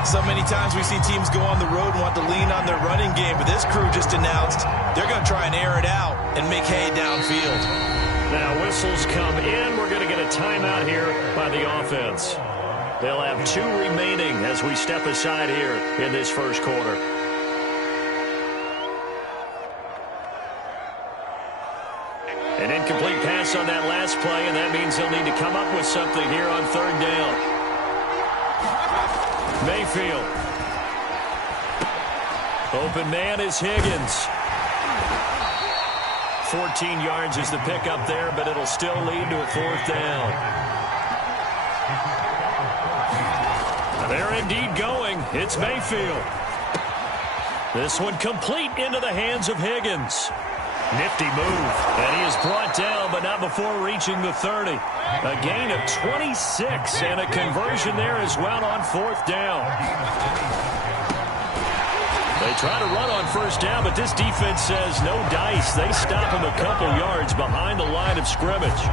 So many times we see teams go on the road and want to lean on their running game, but this crew just announced they're going to try and air it out and make hay downfield. Now whistles come in. We're going to get a timeout here by the offense. They'll have 2 remaining as we step aside here in this first quarter. An incomplete pass on that last play, and that means they'll need to come up with something here on 3rd down. Mayfield. Open man is Higgins. 14 yards is the pickup there, but it'll still lead to a 4th down. They're indeed going. It's Mayfield. This one complete into the hands of Higgins. Nifty move. And he is brought down, but not before reaching the 30. A gain of 26 and a conversion there as well on 4th down. They try to run on 1st down, but this defense says no dice. They stop him a couple yards behind the line of scrimmage.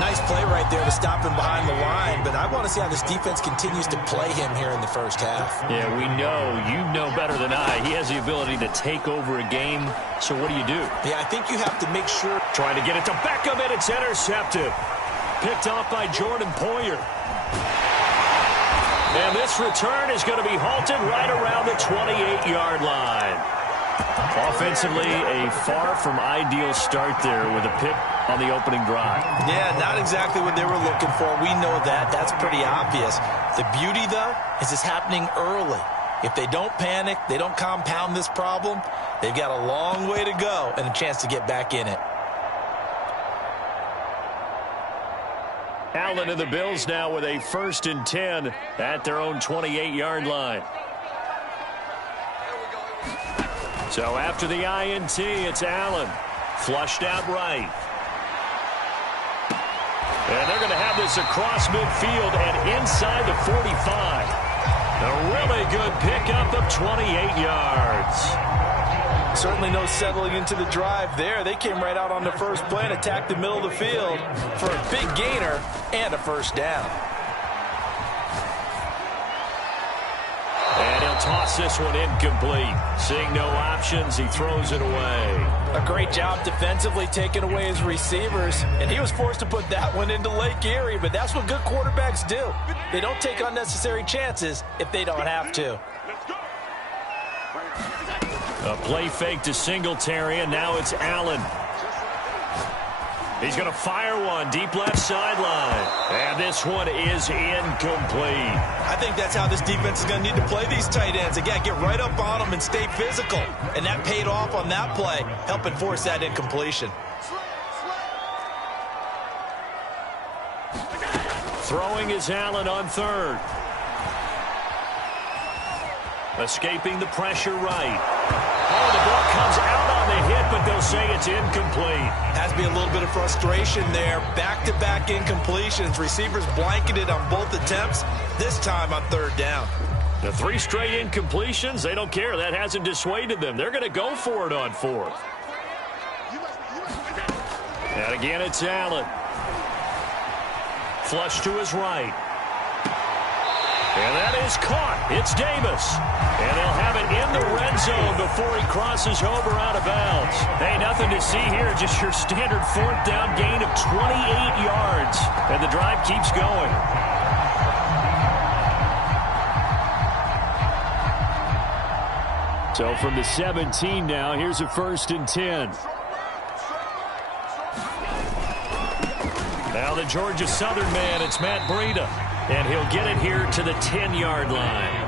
Nice play right there to stop him behind the line, but I want to see how this defense continues to play him here in the first half. Yeah, we know. You know better than I. He has the ability to take over a game, so what do you do? Yeah, I think you have to make sure. Trying to get it to Beckham, and it's intercepted. Picked off by Jordan Poyer. And this return is going to be halted right around the 28-yard line. Offensively, a far from ideal start there with a pick on the opening drive. Yeah, not exactly what they were looking for. We know that. That's pretty obvious. The beauty, though, is it's happening early. If they don't panic, they don't compound this problem, they've got a long way to go and a chance to get back in it. Allen and the Bills now with a 1st and 10 at their own 28-yard line. So after the INT, it's Allen. Flushed out right. And they're going to have this across midfield and inside the 45. A really good pickup of 28 yards. Certainly no settling into the drive there. They came right out on the first play and attacked the middle of the field for a big gainer and a 1st down. And he'll toss this one incomplete. Seeing no options, he throws it away. A great job defensively taking away his receivers, and he was forced to put that one into Lake Erie, but that's what good quarterbacks do. They don't take unnecessary chances if they don't have to. A play fake to Singletary, and now it's Allen. He's going to fire one deep left sideline. And this one is incomplete. I think that's how this defense is going to need to play these tight ends. Again, get right up on them and stay physical. And that paid off on that play, helping force that incompletion. Throwing is Allen on 3rd. Escaping the pressure right. Oh, the ball comes out on the hit, but they'll say it's incomplete. Has to be a little bit of frustration there. Back-to-back incompletions. Receivers blanketed on both attempts, this time on 3rd down. The 3 straight incompletions, they don't care. That hasn't dissuaded them. They're going to go for it on 4th. And again, it's Allen. Flush to his right. And that is caught. It's Davis. And they'll have it in the red zone before he crosses over out of bounds. Hey, nothing to see here. Just your standard 4th down gain of 28 yards. And the drive keeps going. So from the 17 now, here's a 1st and 10. Now the Georgia Southern man, it's Matt Breida. And he'll get it here to the 10-yard line.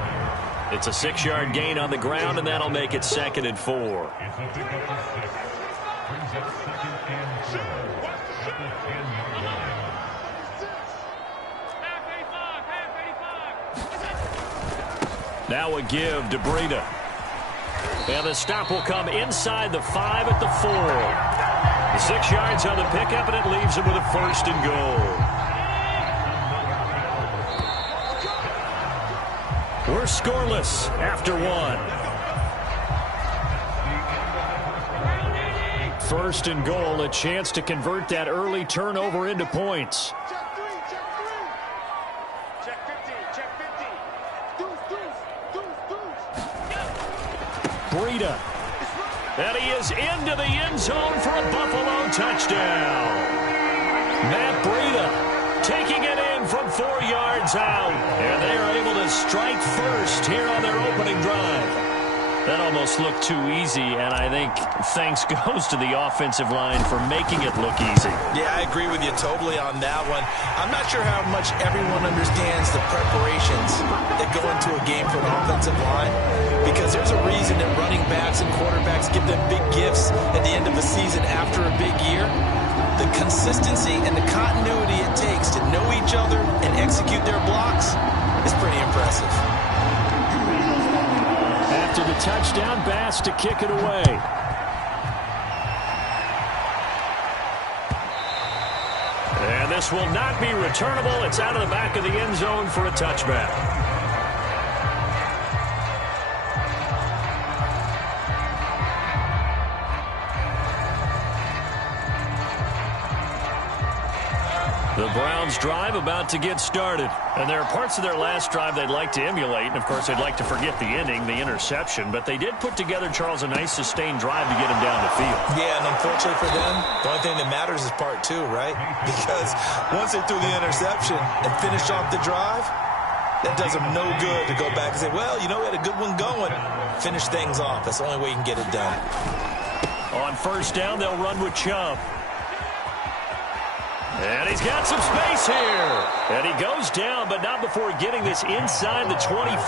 It's a 6-yard gain on the ground, and that'll make it 2nd and 4. Now a give to Breida. And the stop will come inside the 5 at the 4. The 6 yards on the pickup, and it leaves him with a 1st and goal. We're scoreless after 1. 1st and goal, a chance to convert that early turnover into points. Breida. And he is into the end zone for a Buffalo touchdown. Matt Breida taking it in from 4 yards out. And they are able to strike first here on their opening drive. That almost looked too easy, and I think thanks goes to the offensive line for making it look easy. Yeah, I agree with you totally on that one. I'm not sure how much everyone understands the preparations that go into a game for an offensive line, because there's a reason that running backs and quarterbacks give them big gifts at the end of a season after a big year. The consistency and the continuity it takes to know each other and execute their blocks is pretty impressive. After the touchdown, Bass to kick it away. And this will not be returnable. It's out of the back of the end zone for a touchback. The Browns drive about to get started. And there are parts of their last drive they'd like to emulate. And, of course, they'd like to forget the ending, the interception. But they did put together, Charles, a nice sustained drive to get him down the field. Yeah, and unfortunately for them, the only thing that matters is part 2, right? Because once they threw the interception and finished off the drive, that does them no good to go back and say, well, you know, we had a good one going. Finish things off. That's the only way you can get it done. On first down, they'll run with Chubb. And he's got some space here. And he goes down, but not before getting this inside the 25.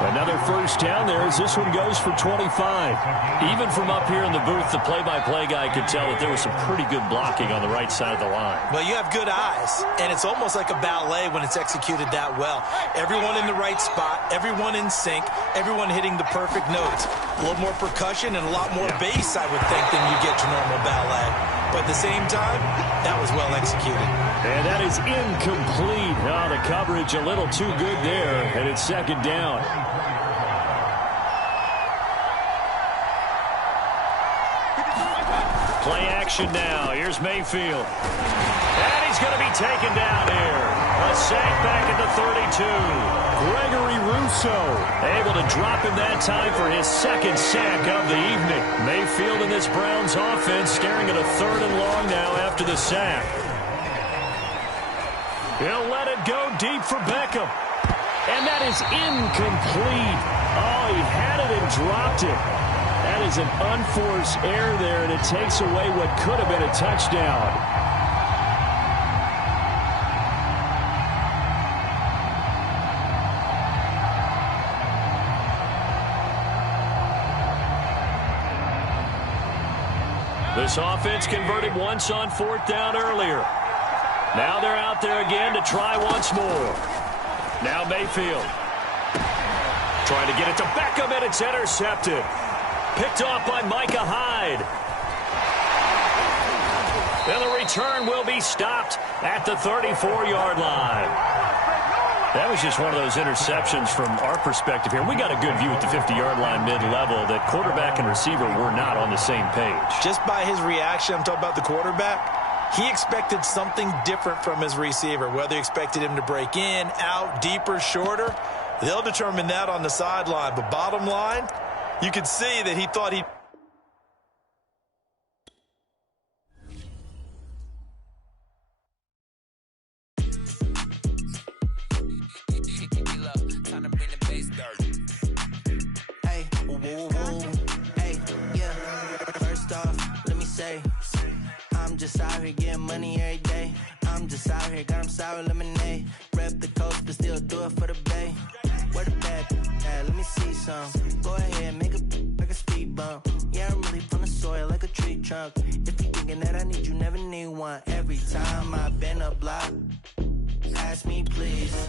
Another first down there as this one goes for 25. Even from up here in the booth, the play-by-play guy could tell that there was some pretty good blocking on the right side of the line. Well, you have good eyes, and it's almost like a ballet when it's executed that well. Everyone in the right spot, everyone in sync, everyone hitting the perfect notes. A little more percussion and a lot more bass, I would think, than you get to normal ballet. But at the same time, that was well executed. And that is incomplete. Oh, the coverage a little too good there, and it's second down. Play action now. Here's Mayfield. And he's going to be taken down here. A sack back at the 32. Gregory Rousseau able to drop him that time for his second sack of the evening. Mayfield in this Browns offense staring at a 3rd and long now after the sack. He'll let it go deep for Beckham. And that is incomplete. Oh, he had it and dropped it. That is an unforced error there, and it takes away what could have been a touchdown. This offense converted once on 4th down earlier. Now they're out there again to try once more. Now Mayfield trying to get it to Beckham, and it's intercepted. Picked off by Micah Hyde. And the return will be stopped at the 34-yard line. That was just one of those interceptions from our perspective here. We got a good view at the 50-yard line mid-level that quarterback and receiver were not on the same page. Just by his reaction, I'm talking about the quarterback, he expected something different from his receiver. Whether he expected him to break in, out, deeper, shorter, they'll determine that on the sideline. But bottom line, you could see that he thought he... Hey, woo, woo, woo. Hey, yeah. First off, let me say, I'm just out here getting money every day. I'm just out here, got 'em sour lemonade. Rep the coast, but still do it for the bay. Where the bad at? Let me see some. Go ahead, make a like a speed bump. Yeah, I'm really from the soil like a tree trunk. If you thinking that I need you, never need one. Every time I've been a block, ask me please.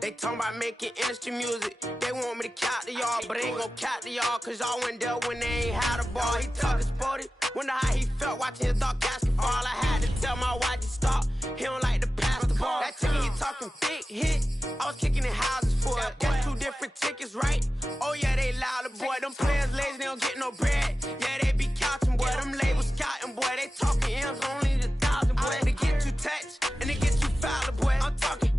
They talking about making industry music. They want me to count to y'all, but they ain't gon' count to y'all, cause y'all went there when they ain't had a ball. He talking sporty, wonder how he felt watching his dog casket fall. I had to tell my wife to stop, he don't like to pass the ball. That chicken, he talking big hit, I was kicking in houses for it. That's 2 different tickets, right? Oh yeah, they loud, boy. Them players lazy, they don't get no bread. Yeah, they be counting, boy. Them labels scouting, boy. They talking M's, only the 1,000, boy. They get you touched, and they get you fouled, boy. I'm talking,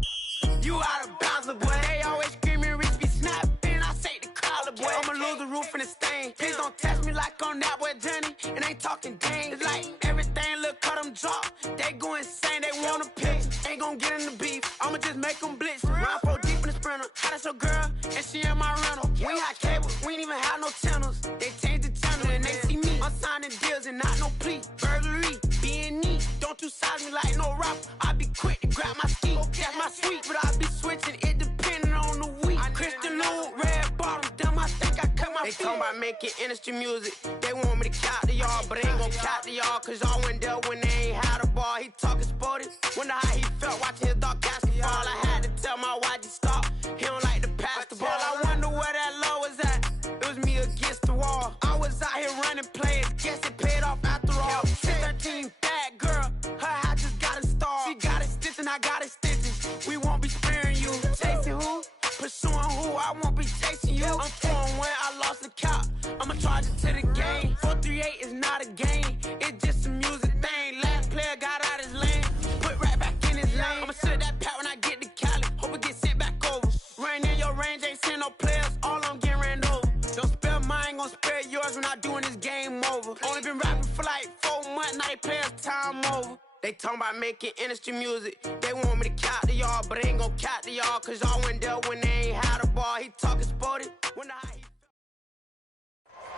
you out of bounds, boy. They always screaming, Rich be snapping. I say the collar, boy. I'ma lose the roof and the stain. Please don't test me like I'm that boy Johnny. And ain't talking dang. It's like everything look cut them drop. They go insane, they want a pitch. Ain't gon' get in the beef. I'ma just make them blitz. Round 4 deep in the sprinter. How that's your girl? And she in my rental. We ain't had cable, we ain't even have no channels. They changed the channel and they see me. I'm signing deals and not no plea. Burglary, B&E. Don't you size me like no rapper. I be quick to grab my ski. That's my sweet, but I be switching it depending on the week. Christian Lou, red bottom, damn, I think I cut my feet. They talking about making industry music. They want me to count to y'all, but they ain't gon' count to y'all, cause y'all went there when they ain't had a ball. He talking sporty, wonder how he felt watching his dog casket fall. I had to tell my wife to stop, he don't like to pass the ball. I wonder where that low was at, it was me against the wall. I was out here running plays, guess it paid off after all. 13 bad girl, her hat just got a star. She got it stitched and I got it stitches. We won't be sparing you. Chasing who? Pursuing who? I won't be chasing you. I'm 4-1, I lost the count. I'ma charge it to the game. 4-3-8 is not a game. It's just a music thing. Last player got out his lane. Put right back in his lane. I'ma sit that pat when I get to Cali. Hope it get sent back over. Running in your range, ain't send no players. All I'm getting ran over. Don't spare mine, gon' spare yours when I doing this game over. Only been rapping for like 4 months, now they players time over. They talking about making industry music. They want me to count to y'all, but they ain't gonna count to y'all, cause y'all went there when they ain't had a ball. He talking sporty.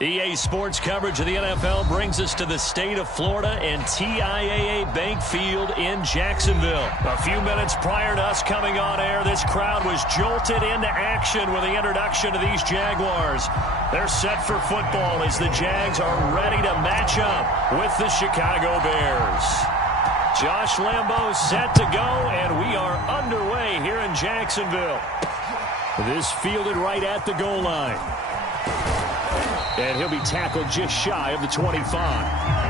EA Sports coverage of the NFL brings us to the state of Florida and TIAA Bank Field in Jacksonville. A few minutes prior to us coming on air, this crowd was jolted into action with the introduction of these Jaguars. They're set for football as the Jags are ready to match up with the Chicago Bears. Josh Lambeau set to go, and we are underway here in Jacksonville. This fielded right at the goal line. And he'll be tackled just shy of the 25.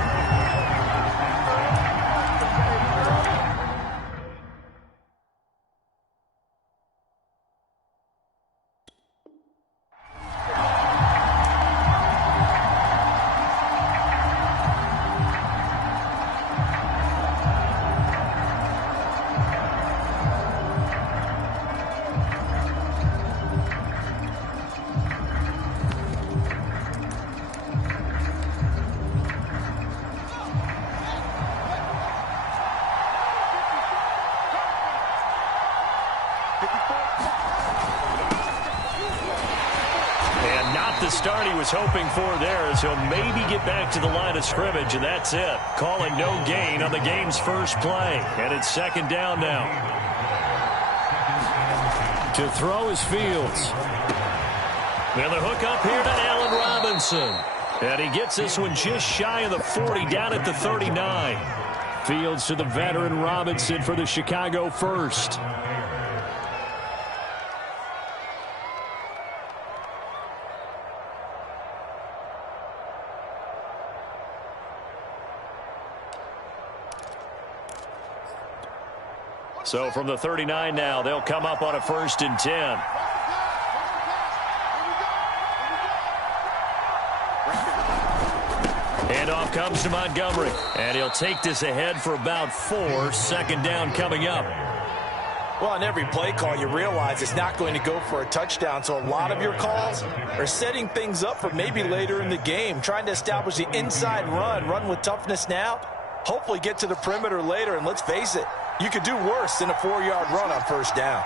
The start he was hoping for there, as he'll maybe get back to the line of scrimmage, and that's it. Calling no gain on the game's first play, and it's second down now. To throw is Fields. And the hook up here to Allen Robinson. And he gets this one just shy of the 40, down at the 39. Fields to the veteran Robinson for the Chicago first. So from the 39 now, they'll come up on a 1st and 10. Handoff comes to Montgomery. And he'll take this ahead for about 4. Second down coming up. Well, on every play call, you realize it's not going to go for a touchdown. So a lot of your calls are setting things up for maybe later in the game, trying to establish the inside run with toughness now, hopefully get to the perimeter later. And let's face it, you could do worse than a 4-yard run on first down.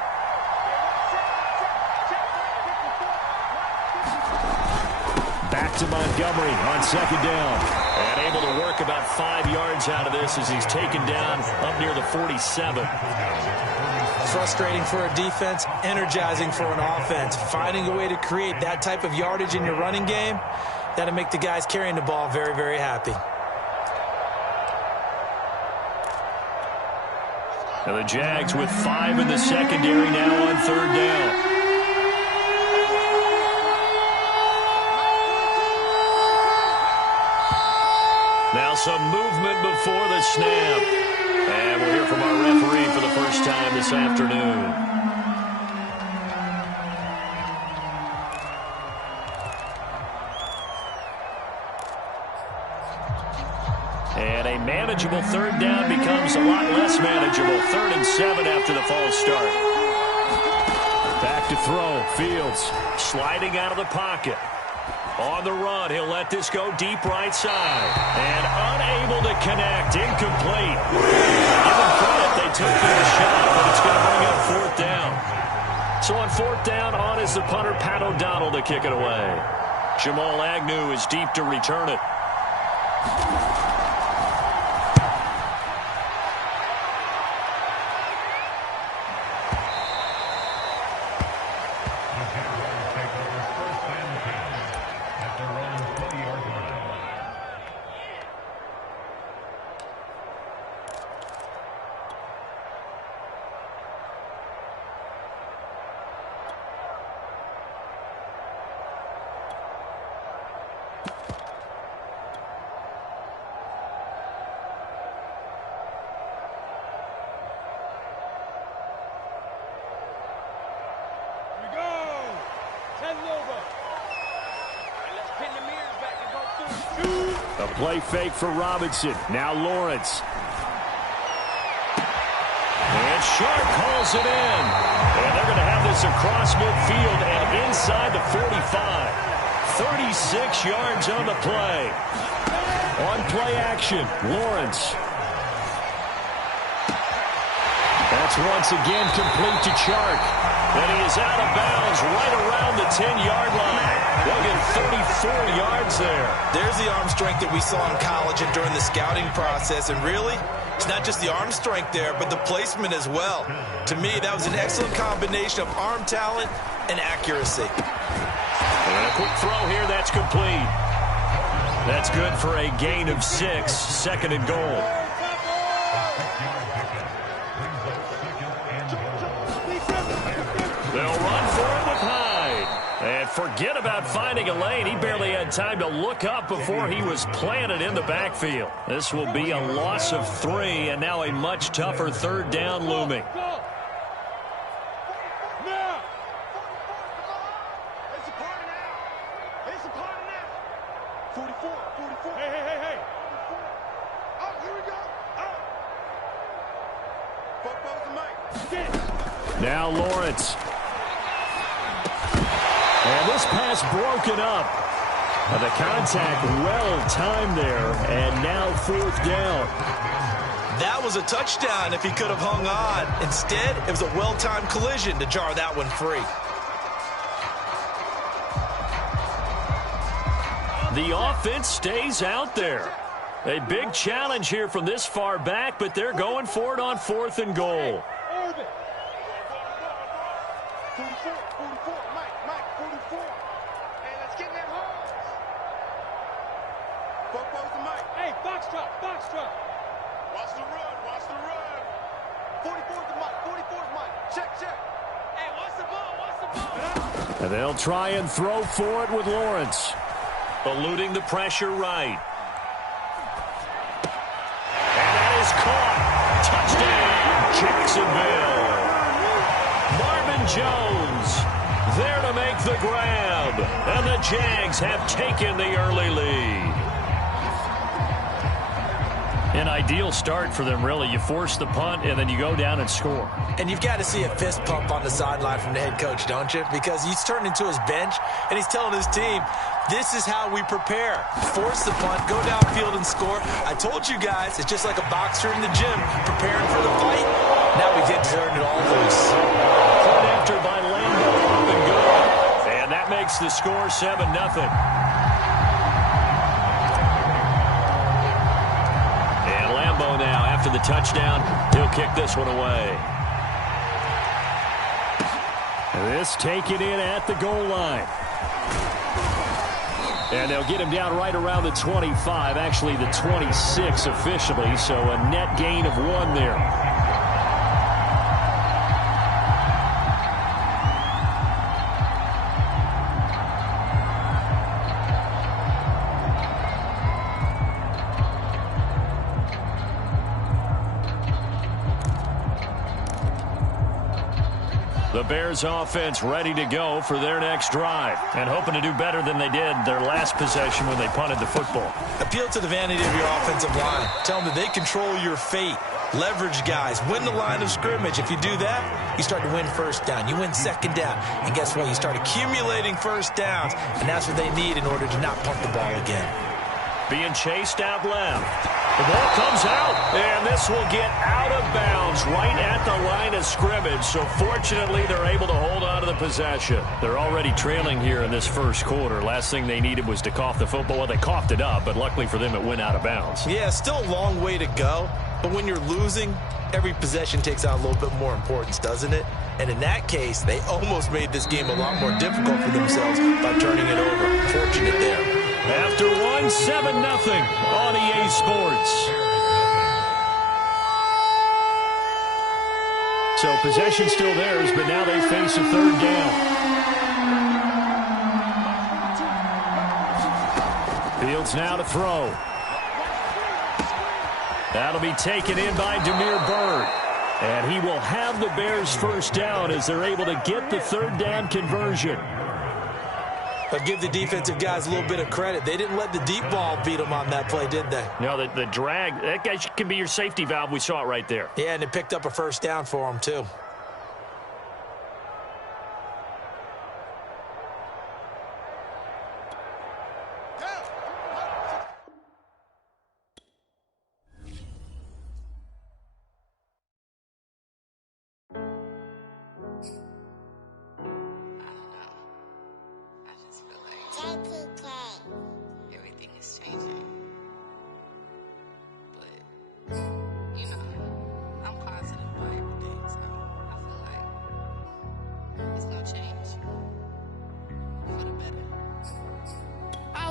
Back to Montgomery on second down. And able to work about 5 yards out of this as he's taken down up near the 47. Frustrating for a defense, energizing for an offense. Finding a way to create that type of yardage in your running game, that'll make the guys carrying the ball very, very happy. And the Jags with 5 in the secondary now on third down. Now some movement before the snap. And we'll hear from our referee for the first time this afternoon. And a manageable third down becomes a lot less manageable. 3rd and 7 after the false start. Back to throw. Fields sliding out of the pocket. On the run, he'll let this go deep right side. And unable to connect. Incomplete. Give them credit. They took their shot, but it's going to bring up 4th down. So on 4th down, on is the punter, Pat O'Donnell, to kick it away. Jamal Agnew is deep to return it. A play fake for Robinson. Now Lawrence. And Sharp calls it in. And they're going to have this across midfield and inside the 45. 36 yards on the play. On play action, Lawrence. That's once again complete to Chark. And he is out of bounds right around the 10-yard line. They'll get 34 yards there. There's the arm strength that we saw in college and during the scouting process. And really, it's not just the arm strength there, but the placement as well. To me, that was an excellent combination of arm talent and accuracy. And a quick throw here, that's complete. That's good for a gain of 6, second and goal. They'll run for it with Hyde. And forget about finding a lane. He barely had time to look up before he was planted in the backfield. This will be a loss of 3, and now a much tougher third down looming. Now Lawrence. And this pass broken up. The contact well timed there, and now 4th down. That was a touchdown if he could have hung on. Instead, it was a well-timed collision to jar that one free. The offense stays out there. A big challenge here from this far back, but they're going for it on 4th and goal. And they'll try and throw for it with Lawrence. Eluding the pressure right. And that is caught. Touchdown, Jacksonville. Marvin Jones there to make the grab. And the Jags have taken the early lead. An ideal start for them, really. You force the punt, and then you go down and score. And you've got to see a fist pump on the sideline from the head coach, don't you? Because he's turned into his bench, and he's telling his team, this is how we prepare. Force the punt, go downfield and score. I told you guys, it's just like a boxer in the gym preparing for the fight. Now we get to turn it all loose. Punt after by Lambo, up and good. And that makes the score 7-0. Now, after the touchdown, he'll kick this one away. This taken in at the goal line. And they'll get him down right around the 25, actually the 26 officially, so a net gain of 1 there. The Bears offense ready to go for their next drive and hoping to do better than they did their last possession when they punted the football. Appeal to the vanity of your offensive line. Tell them that they control your fate. Leverage guys. Win the line of scrimmage. If you do that, you start to win first down. You win second down. And guess what? You start accumulating first downs. And that's what they need in order to not punt the ball again. Being chased out left. The ball comes out, and this will get out of bounds right at the line of scrimmage. So fortunately, they're able to hold on to the possession. They're already trailing here in this first quarter. Last thing they needed was to cough the football. Well, they coughed it up, but luckily for them, it went out of bounds. Yeah, still a long way to go. But when you're losing, every possession takes on a little bit more importance, doesn't it? And in that case, they almost made this game a lot more difficult for themselves by turning it over. Fortunate there. After 1-7-0 on EA Sports. So possession still theirs, but now they face a third down. Fields now to throw. That'll be taken in by Damiere Byrd. And he will have the Bears first down as they're able to get the third down conversion. But give the defensive guys a little bit of credit. They didn't let the deep ball beat them on that play, did they? No, the drag, that guy can be your safety valve. We saw it right there. Yeah, and it picked up a first down for them, too.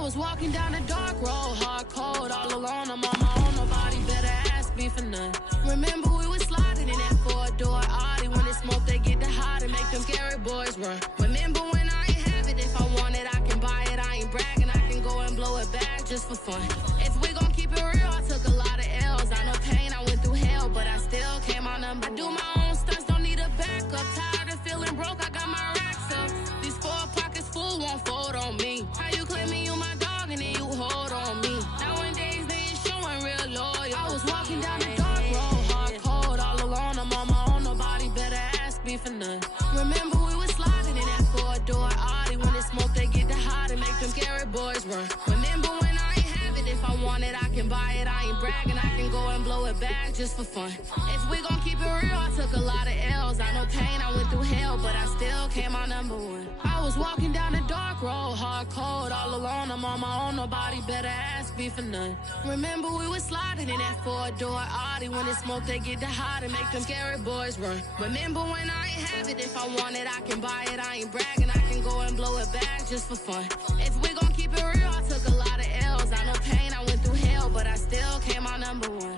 was walking down a dark road, hard cold, all alone. I'm on my own, nobody better ask me for none. Remember we was sliding in that four-door Audi. When it's smoke, they get the hot and make them scary boys run. Remember when I ain't have it, if I want it, I can buy it. I ain't bragging, I can go and blow it back just for fun. If we gon' keep it real, I took a lot of L's. I know pain, I went through hell, but I still came out number. I do my own stunts, don't need a backup. Tired of feeling broke, I got my racks up. These 4 pockets full won't fold on me. How you claiming you my dog and then you hold on me? Nowadays they ain't showing real loyal. I was walking down the dark road, hard cold, all alone. I'm on my own, nobody better ask me for none. Remember we was sliding in that four-door Audi. When it's smoke, they get the hot and make them scary boys run. Remember when I ain't have it, if I want it, I can buy it. I ain't bragging, I can go and blow it back just for fun. If we gon' keep it real, I took a lot of L's. I know pain, I went through hell, but I still came out number one. I was walking down a dark road, hard cold, all alone. I'm on my own, nobody better ask me for none. Remember we was sliding in that four-door Audi. When it's smoke, they get the hot and make them scary boys run. Remember when I ain't have it, if I want it, I can buy it. I ain't bragging, I can go and blow it back just for fun. If we gon' keep it real, I took a lot of L's. I know pain, I went through hell, but I still came out number one.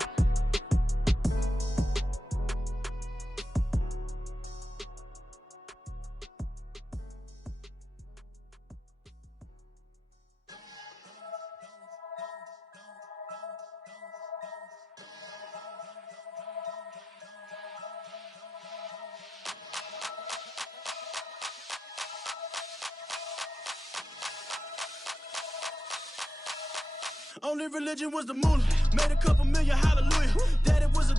Only religion was the moolah. Made a couple million, hallelujah. Daddy was a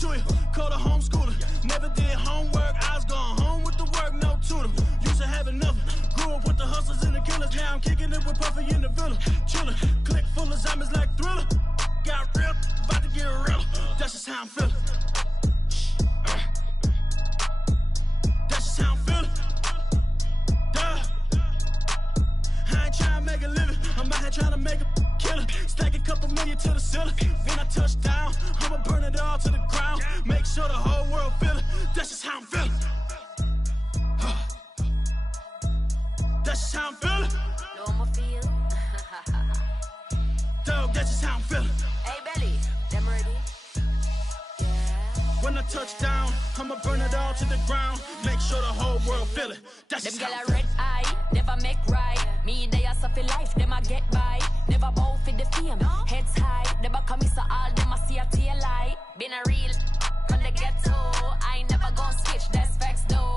to you. Called a homeschooler. Never did homework. I was going home with the work, no tutor. Used to have enough. Grew up with the hustlers and the killers. Now I'm kicking it with Puffy in the villa. Chillin'. Click full of zombies like Thriller. Got real. About to get real. That's just how I'm feeling. That's just how I'm feeling. Duh. I ain't trying to make a living. I'm out here trying to make a killer. Stack a couple million to the ceiling. When I touch down, I'ma burn it all to the ground. Make sure the whole world feel it. That's just how I'm feeling. That's just how I'm feeling. No, I'ma feel. Dog, that's just how I'm feeling. Hey, Belly, them ready? When I touch down, I'ma burn it all to the ground. Make sure the whole world feel it. That's them just how gyal I'm a feeling. red eye, never make right. Me, they are suffer life, them a get by. Never bow for the fame, heads high. Never come so all them a see a tail light. Been a real from the ghetto. I ain't never gon' switch, that's facts though.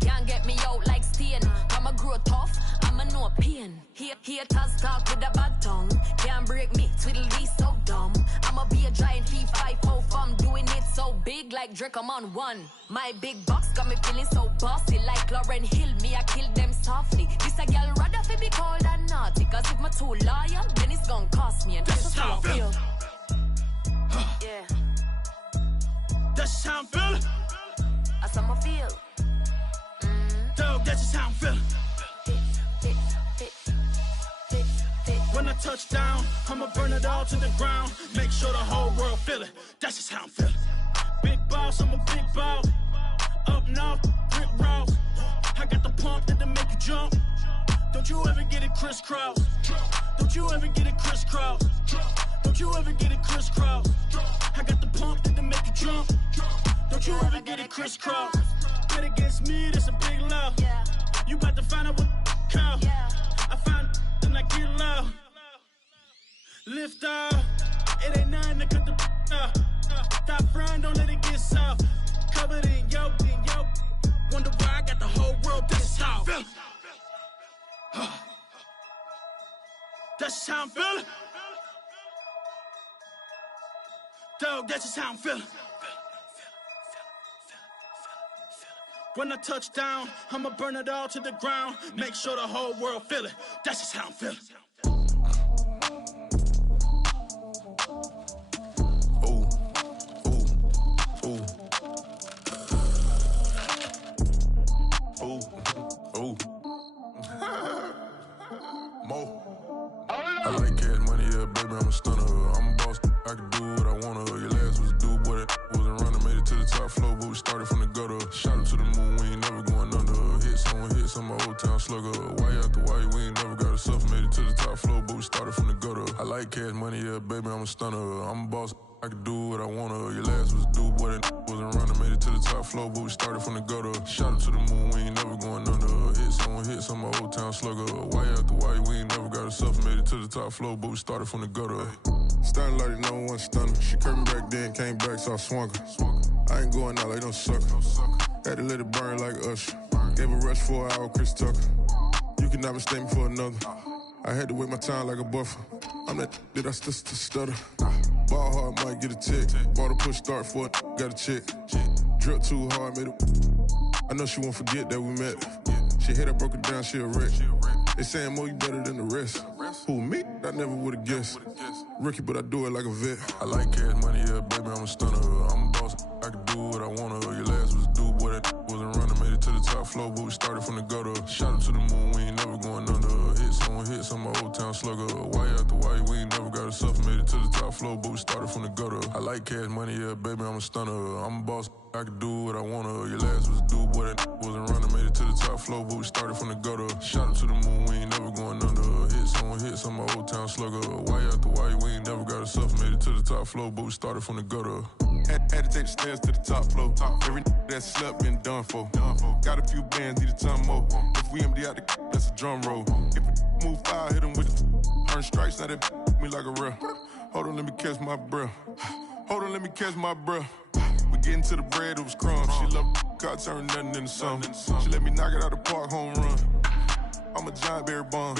Can't get me out like stain. I'ma grow tough, I'ma know pain. Haters talk with a bad tongue. Can't break me, twiddle be so dumb. I'ma be a giant, he 5-0 from doing it so big like Drake, I'm on one. My big box got me feeling so bossy like Lauren Hill. Me, I kill them softly. This a girl rather fi be cold and naughty. Cause if my too loyal, then it's gon' cost me. And that's just how I feel. Yeah. That's just how I'm feeling. That's how I feel. Dog, that's just how I'm feeling. When I touch down, I'ma burn it all to the ground. Make sure the whole world feel it. That's just how I'm feeling. Big boss, I'm a big boss. Up north, brick rock. I got the pump that'll make you jump. Don't you ever get it crisscross. Don't you ever get it crisscross. Don't you ever get it crisscross. I got the pump that'll make you jump. Don't you ever get it crisscross. Bet against me, that's a big love. You about to find out what call. I find and I get loud. Lift off, it ain't nothing to cut the off. Stop frying, don't let it get soft. Covered in yo. Wonder why I got the whole world, that's just how I'm feeling. That's just how I'm feeling. Dog, that's just how I'm feeling. When I touch down, I'ma burn it all to the ground. Make sure the whole world feel it. That's just how I'm feeling. I like cash money, yeah, baby, I'm a stunner. I'm a boss, I can do what I wanna. Your last was a dude, boy, that wasn't running. Made it to the top floor, but we started from the gutter. Shot up to the moon, we ain't never going under. Hit someone, I'm a old town slugger. Why out the wire, we ain't never got a suffer. Made it to the top floor, but like cash money, yeah, baby, I'm a stunner. I'm a boss, I can do what I wanna. Your last was do, boy, that wasn't running. Made it to the top floor, but we started from the gutter. Shot up to the moon, we ain't never going under. Hit some old town slugger. Why after why, we ain't never got herself. Made it to the top floor, but we started from the gutter. Starting like no one stunner. She curved me back then, came back, so I swung her. I ain't going out like no sucker. Had to let it burn like Usher. Gave a rush for an hour, Chris Tucker. You cannot mistake me for another. I had to wait my time like a buffer. I'm that I still stutter. Ball hard, might get a tick. Bought a push start for it, got a chick. Drip too hard, made it. I know she won't forget that we met. She hit, I broke it down, she a wreck. They saying, Mo, you better than the rest. Who, me? I never would've guessed. Rookie, but I do it like a vet. I like cash money, yeah, baby, I'm a stunner. I'm a boss, I can do what I wanna. Your last was due, boy, that wasn't running. Made it to the top floor, but we started from the gutter. Shot up to the moon, we ain't never going under. Hit some old town slugger. Why after why, we ain't never got herself. Made it to the top floor, but we started from the gutter. I like cash money, yeah, baby, I'm a stunner. I'm a boss, I can do what I wanna. Your last was due, boy, that wasn't running. Made it to the top floor, but we started from the gutter. Shot up to the moon, we ain't never going under. Hit some old town slugger. Why after why, we ain't never got herself. Made it to the top floor, but we started from the gutter. Had to take the stairs to the top floor. Every that slept been done for. Got a few bands, need a ton more. If we empty out the that's a drum roll. If we move fire, hit them with the earn strikes, now they me like a real. Hold on, let me catch my breath. Hold on, let me catch my breath. We getting to the bread, it was crumbs. She loved God, turn nothing into something. She let me knock it out the park, home run. I'm a giant berry bomb.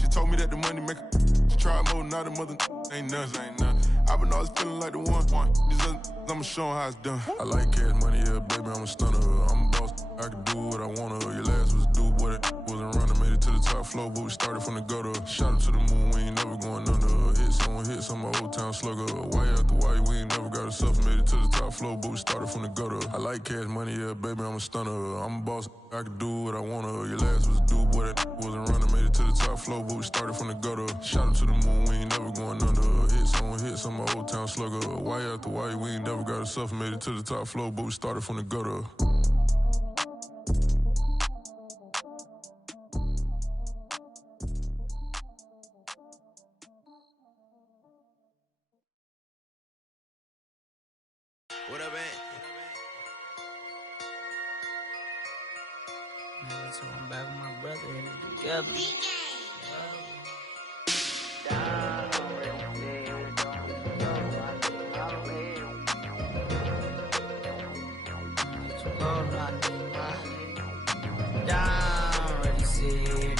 She told me that the money make her. She tried more, now the mother ain't nothing. I've been always feeling like the one. These other I'ma show 'em how it's done. I like cash money, yeah, baby, I'm a stunner. I'm a boss, I can do what I wanna. Your last was due, boy, that wasn't running. Made it to the top floor, but we started from the gutter. Shot up to the moon, we ain't never going under. Hit some old town slugger. Why after why, we ain't never got herself. Made it to the top floor, but we started from the gutter. I like cash money, yeah, baby, I'm a stunner. I'm a boss, I can do what I wanna. Your last was due, boy, that wasn't running. Made it to the top floor, but we started from the gutter. Shot up to the moon, we ain't never going under. Hit some old town slugger. Why after why, we ain't never got herself. Made it to the top floor, but we started from the gutter. What up, man? Never took him back with my brother and it together.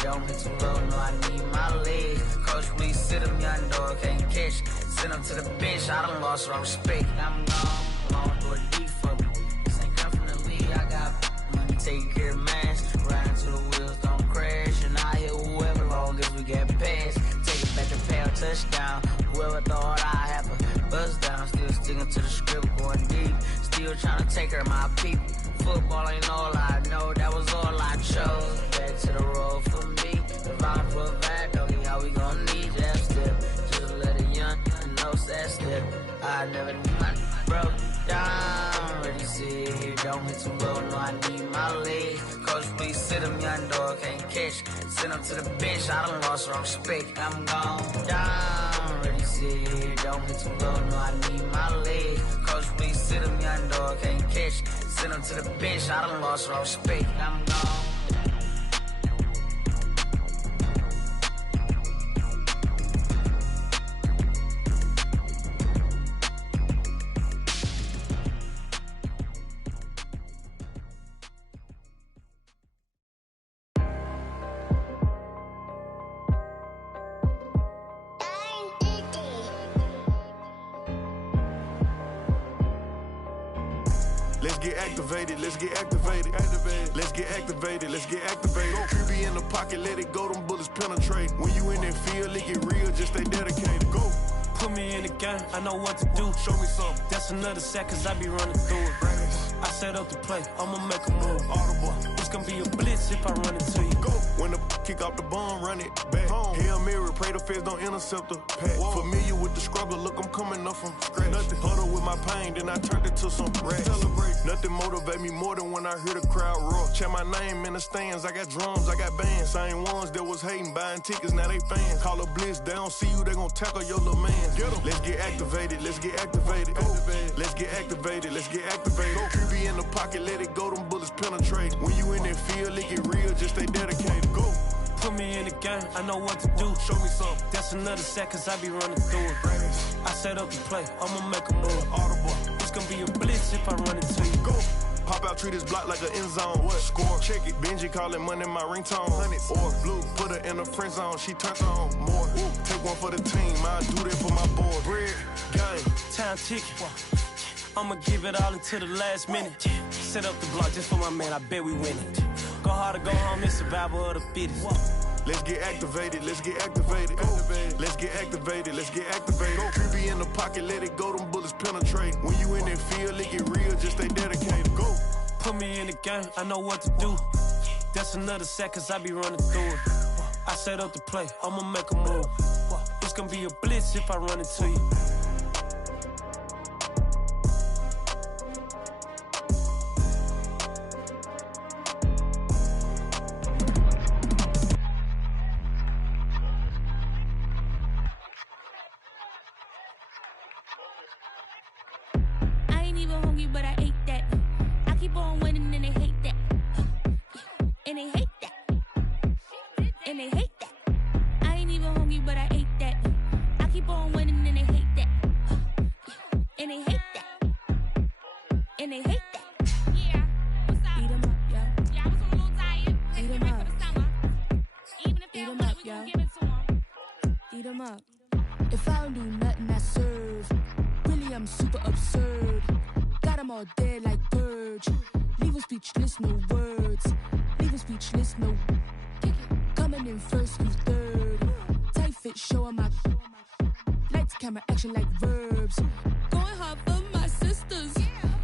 Don't get too low, no, I need my legs. Coach, please sit him, young dog, can't catch. Send him to the bench, I done lost my respect. I'm gone, long door deep for me. This ain't come from the league, I got money, take care of mine. Riding to the wheels, don't crash. And I hit whoever, long as we get past. Take it back to pay a touchdown. Whoever thought I have a buzz down. Still sticking to the script, going deep. Still trying to take care of my people. Football ain't all I know, that was all I chose. Back to the road for me. If I put back, don't need how we gon' need that step. Just let a young know that step. I never knew my broke down. Ready, sit here, don't hit too low, no, I need my legs. Coach, please sit him, young dog, can't catch. Send him to the bench, I done lost my respect. I'm gone down. Ready, sit here, don't hit too low, no, I need my legs. Coach, please sit him, young dog, can't catch. Send him to the bench, I done lost my respect. I'm gone. Let's get activated, let's get activated. Let's get activated, let's get activated. QB in the pocket, let it go, them bullets penetrate. When you in that field, it get real, just stay dedicated. Go. Put me in the game, I know what to do. Show me something. That's another sack, cause I be running through it. I set up the play, I'ma make a move. Audible. It's gonna be a blitz if I run into you. Go. When the kick off the bomb, run it back. Home. Hail Mary, pray the feds don't intercept the pack. Familiar with the struggle, look, I'm coming up from scratch. Nothing. Huddle with with my pain, then I turned it to some racks. Celebrate. Nothing motivate me more than when I hear the crowd roar. Chant my name in the stands, I got drums, I got bands. Same ones that was hating, buying tickets, now they fans. Call a blitz, they don't see you, they gon' tackle your little man. Get 'em. Let's get activated, let's get activated. Let's get activated, let's get activated. QB in the pocket, let it go, them bullets penetrate. When you in that field, it get real, just stay dedicated. Go. Put me in the game, I know what to do. Show me something. That's another set, cause I be running through it. I set up the play, I'ma make a move. Audible. It's gonna be a blitz if I run into you. Go. Pop out, treat this block like an end zone. What? Score, check it. Benji calling money my ringtone. Hundreds. Or blue, put her in the friend zone. She turns on more. Take one for the team, I do that for my boy. Bread, game. Time ticking. I'ma give it all until the last minute. Set up the block just for my man, I bet we win it. Go hard or go home, it's survival of the fittest. Let's get activated, let's get activated. Let's get activated, let's get activated. QB in the pocket, let it go, them bullets penetrate. When you in that field, it get real, just stay dedicated. Go. Put me in the game, I know what to do. That's another set, cause I be running through it. I set up the play, I'ma make a move. It's gonna be a blitz if I run into you. But I ate that. I keep on winning and they hate that. And they hate that. And they hate that. I ain't even hungry, but I ate that. I keep on winning and they hate that. And they hate that. And they hate that. Yeah, what's up? Eat 'em up, yo. Yeah, I was on a little diet. Eat 'em Get ready up. for the summer. Even if they Eat don't 'em want up, it, we gon' yo. give it to them. Eat 'em up. If I don't do nothing, I serve. Really, I'm super absurd. Got 'em all dead like purge. Leave 'em speechless, no words. Leave 'em speechless, no. Coming in first, who's third? Tight fit, show 'em my. Lights, camera, action like verbs. Going hard for my sisters.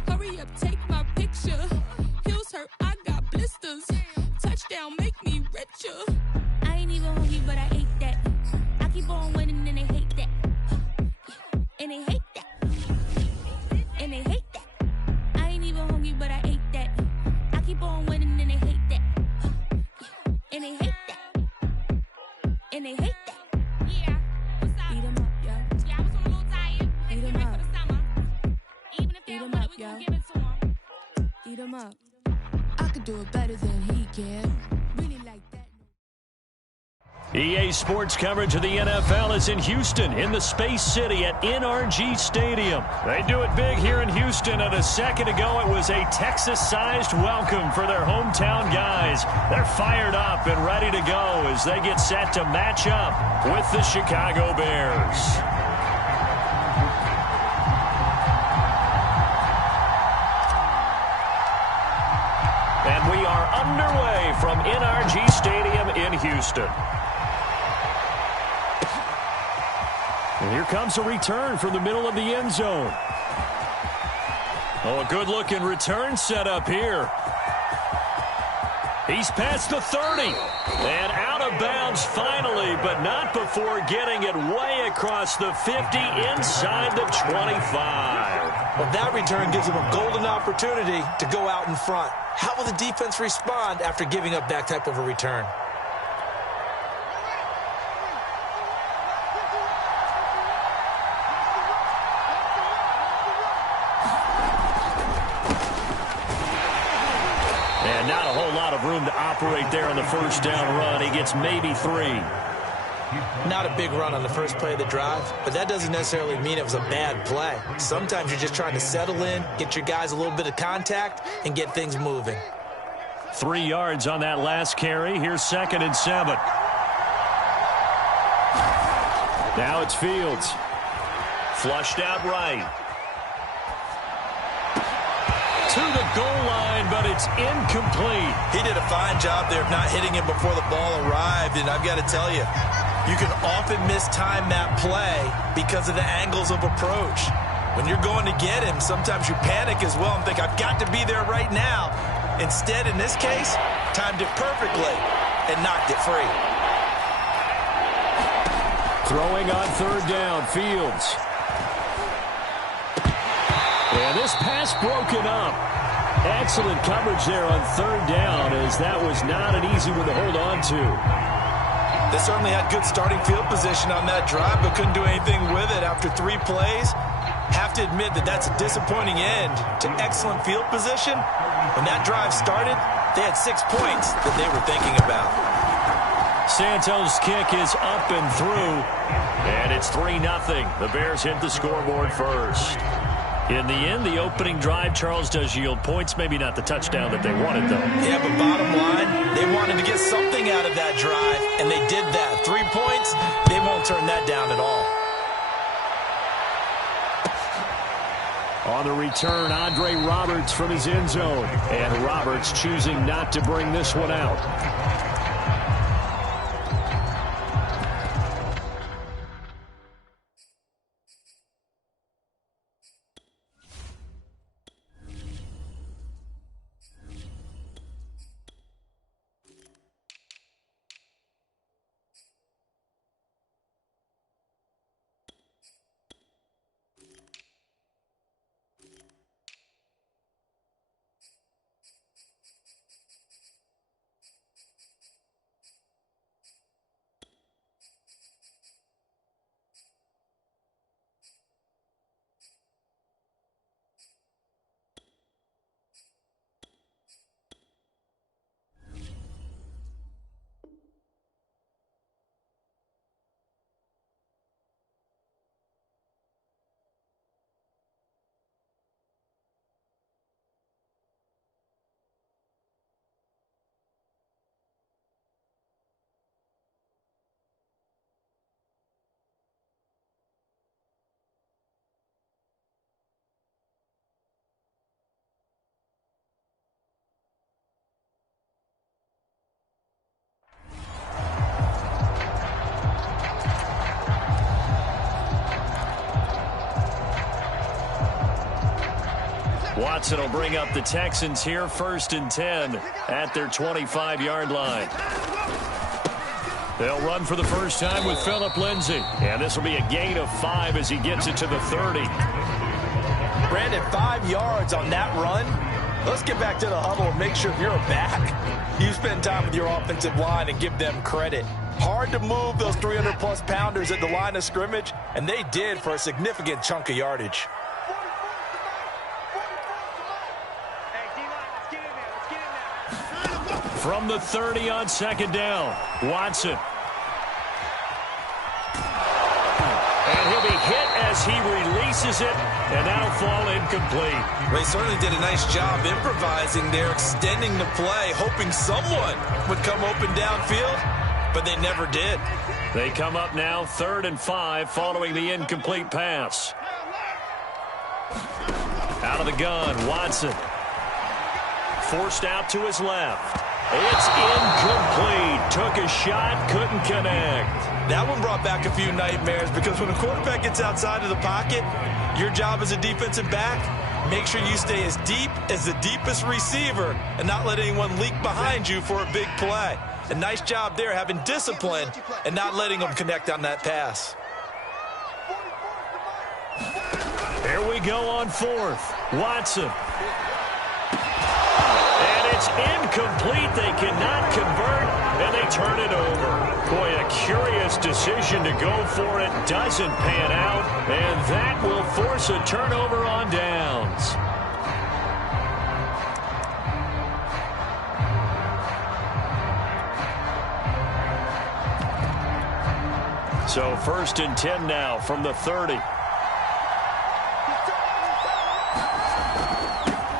Hurry up, take my picture. Heels hurt, I got blisters. Touchdown, make me richer. I ain't even hungry, but I ate that. I keep on winning and they hate that. And they hate that. And they hate that. I ain't even hungry, but I ate that. I keep on winning and they hate that. And they hate that. And they hate that. Yeah, what's up? Eat 'em up, yo. Yeah, I was on a little diet. Eat 'em Get ready up. for the summer. Even if they Eat don't 'em want up, it, we yo. gon' give it to them. Eat 'em up. I could do it better than he can. Really like that. EA Sports coverage of the NFL is in Houston, in the Space City at NRG Stadium. They do it big here in Houston, and a second ago it was a Texas-sized welcome for their hometown guys. They're fired up and ready to go as they get set to match up with the Chicago Bears. And we are underway from NRG Stadium in Houston. And here comes a return from the middle of the end zone. Oh, a good-looking return set up here. He's past the 30. And out of bounds finally, but not before getting it way across the 50 inside the 25. Well, that return gives him a golden opportunity to go out in front. How will the defense respond after giving up that type of a return? And not a whole lot of room to operate there on the first down run. He gets maybe 3. Not a big run on the first play of the drive, but that doesn't necessarily mean it was a bad play. Sometimes you're just trying to settle in, get your guys a little bit of contact, and get things moving. 3 yards on that last carry. Here's 2nd and 7. Now it's Fields. Flushed out right. To the goal line, but it's incomplete. He did a fine job there of not hitting him before the ball arrived, and I've got to tell you, you can often mistime that play because of the angles of approach. When you're going to get him, sometimes you panic as well and think, I've got to be there right now. Instead, in this case, timed it perfectly and knocked it free. Throwing on 3rd down, Fields. this pass broken up. Excellent coverage there on third down, as that was not an easy one to hold on to. They certainly had good starting field position on that drive, but couldn't do anything with it after 3 plays. Have to admit that that's a disappointing end to excellent field position. When that drive started, they had 6 points that they were thinking about. Santos' kick is up and through, and it's 3-0. The Bears hit the scoreboard first. In the end, the opening drive, Charles, does yield points. Maybe not the touchdown that they wanted, though. Yeah, but bottom line, they wanted to get something out of that drive, and they did that. 3 points, they won't turn that down at all. On the return, Andre Roberts from his end zone. And Roberts choosing not to bring this one out. Watson will bring up the Texans here, 1st and 10 at their 25-yard line. They'll run for the first time with Phillip Lindsay, and this will be a gain of 5 as he gets it to the 30. Brandon, 5 yards on that run. Let's get back to the huddle and make sure you're back. You spend time with your offensive line and give them credit. Hard to move those 300-plus pounders at the line of scrimmage, and they did for a significant chunk of yardage. From the 30 on 2nd down, Watson. And he'll be hit as he releases it, and that'll fall incomplete. They certainly did a nice job improvising there, extending the play, hoping someone would come open downfield, but they never did. They come up now 3rd and 5 following the incomplete pass. Out of the gun, Watson. Forced out to his left. It's incomplete. Took a shot, couldn't connect. That one brought back a few nightmares because when a quarterback gets outside of the pocket, your job as a defensive back, make sure you stay as deep as the deepest receiver and not let anyone leak behind you for a big play. A nice job there having discipline and not letting them connect on that pass. Here we go on 4th. Watson. It's incomplete. They cannot convert, and they turn it over. Boy, a curious decision to go for it. Doesn't pan out, and that will force a turnover on downs. So 1st and 10 now from the 30.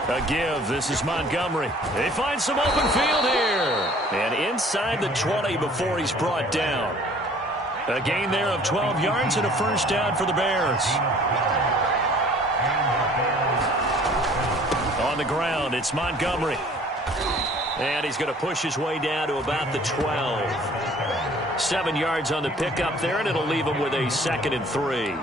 A give. This is Montgomery. They find some open field here. And inside the 20 before he's brought down. A gain there of 12 yards and a first down for the Bears. On the ground, it's Montgomery. And he's going to push his way down to about the 12. 7 yards on the pickup there, and it'll leave him with a 2nd and 3.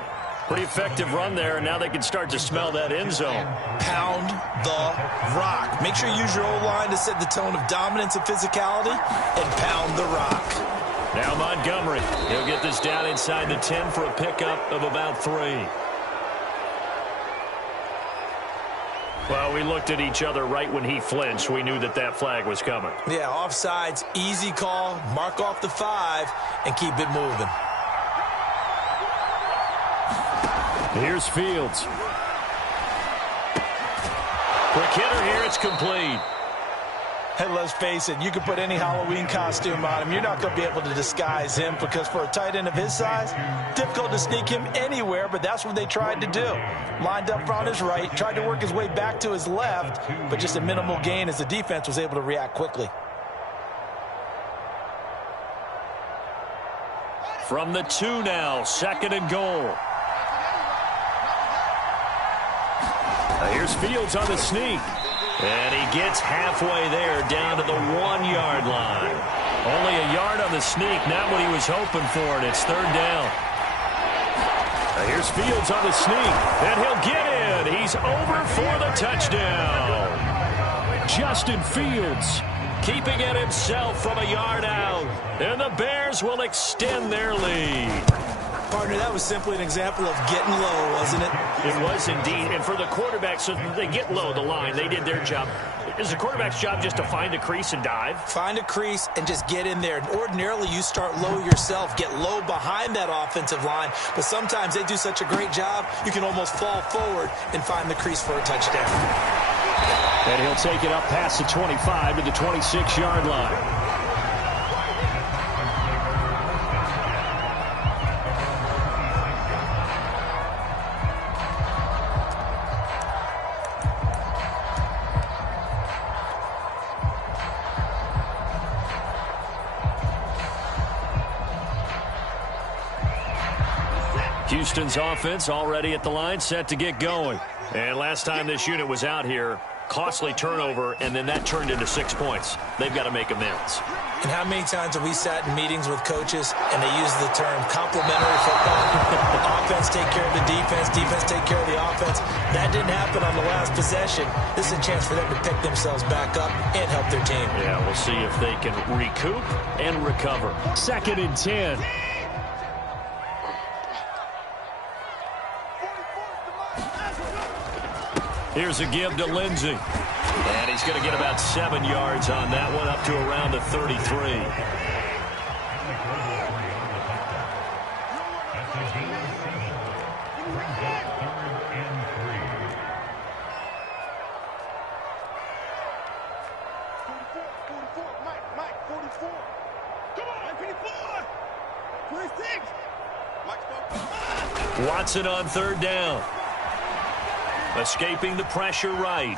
Pretty effective run there, and now they can start to smell that end zone. Pound the rock. Make sure you use your O-line to set the tone of dominance and physicality, and pound the rock. Now Montgomery. He'll get this down inside the 10 for a pickup of about 3. Well, we looked at each other right when he flinched. We knew that flag was coming. Yeah, offsides, easy call, mark off the 5, and keep it moving. Here's Fields. Quick hitter here, it's complete. And let's face it, you can put any Halloween costume on him. You're not going to be able to disguise him because for a tight end of his size, difficult to sneak him anywhere, but that's what they tried to do. Lined up on his right, tried to work his way back to his left, but just a minimal gain as the defense was able to react quickly. From the 2 now, 2nd and goal. Here's Fields on the sneak. And he gets halfway there, down to the 1-yard line. Only a yard on the sneak, not what he was hoping for, and it's 3rd down. Here's Fields on the sneak, and he'll get in. He's over for the touchdown. Justin Fields keeping it himself from a yard out, and the Bears will extend their lead. Partner, that was simply an example of getting low, wasn't it? It was indeed. And for the quarterback, so they get low the line. They did their job. Is the quarterback's job just to find a crease and dive? Find a crease and just get in there. And ordinarily, you start low yourself, get low behind that offensive line. But sometimes they do such a great job, you can almost fall forward and find the crease for a touchdown. And he'll take it up past the 25 to the 26-yard line. Houston's offense already at the line, set to get going. And last time this unit was out here, costly turnover, and then that turned into 6 points. They've got to make amends. And how many times have we sat in meetings with coaches and they use the term complementary football? Offense take care of the defense, defense take care of the offense. That didn't happen on the last possession. This is a chance for them to pick themselves back up and help their team. Yeah, we'll see if they can recoup and recover. 2nd and 10. Here's a give to Lindsey. And he's going to get about 7 yards on that one, up to around the 33. Watson on 3rd down. Escaping the pressure right.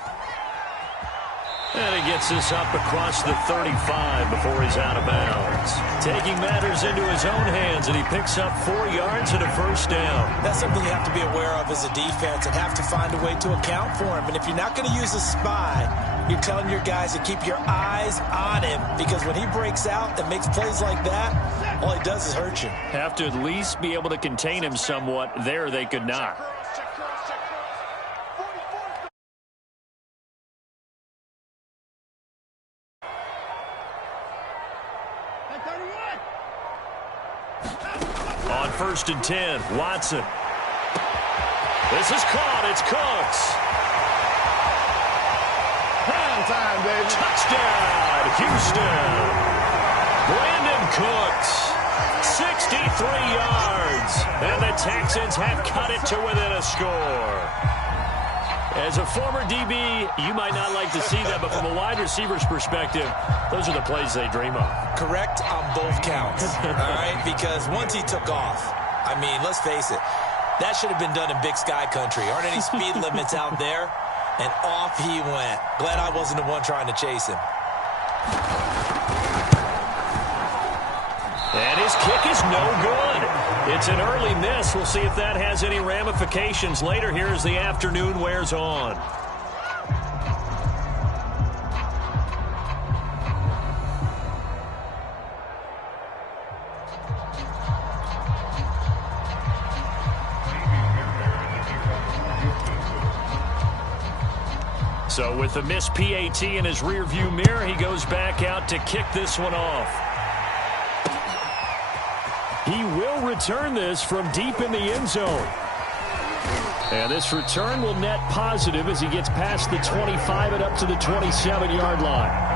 And he gets this up across the 35 before he's out of bounds. Taking matters into his own hands, and he picks up 4 yards and a 1st down. That's something you have to be aware of as a defense and have to find a way to account for him. And if you're not going to use a spy, you're telling your guys to keep your eyes on him, because when he breaks out and makes plays like that, all he does is hurt you. Have to at least be able to contain him somewhat. There they could not. On 1st and 10, Watson. This is caught. It's Cooks. Prime time, baby. Touchdown, Houston. Brandon Cooks, 63 yards. And the Texans have cut it to within a score. As a former DB, you might not like to see that, but from a wide receiver's perspective, those are the plays they dream of. Correct on both counts, all right? Because once he took off, I mean, let's face it, that should have been done in Big Sky country. Aren't any speed limits out there? And off he went. Glad I wasn't the one trying to chase him. And his kick is no good. It's an early miss. We'll see if that has any ramifications later here as the afternoon wears on. So with the missed PAT in his rearview mirror, he goes back out to kick this one off. He will return this from deep in the end zone. And this return will net positive as he gets past the 25 and up to the 27-yard line.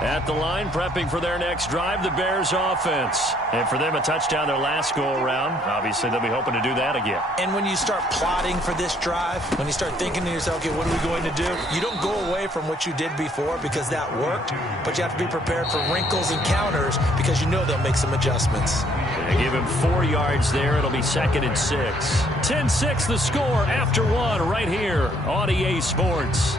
At the line, prepping for their next drive, the Bears offense. And for them, a touchdown their last go-around. Obviously, they'll be hoping to do that again. And when you start plotting for this drive, when you start thinking to yourself, okay, what are we going to do? You don't go away from what you did before because that worked, but you have to be prepared for wrinkles and counters because you know they'll make some adjustments. They give him 4 yards there. It'll be 2nd and 6. 10-6 the score after 1 right here on EA Sports.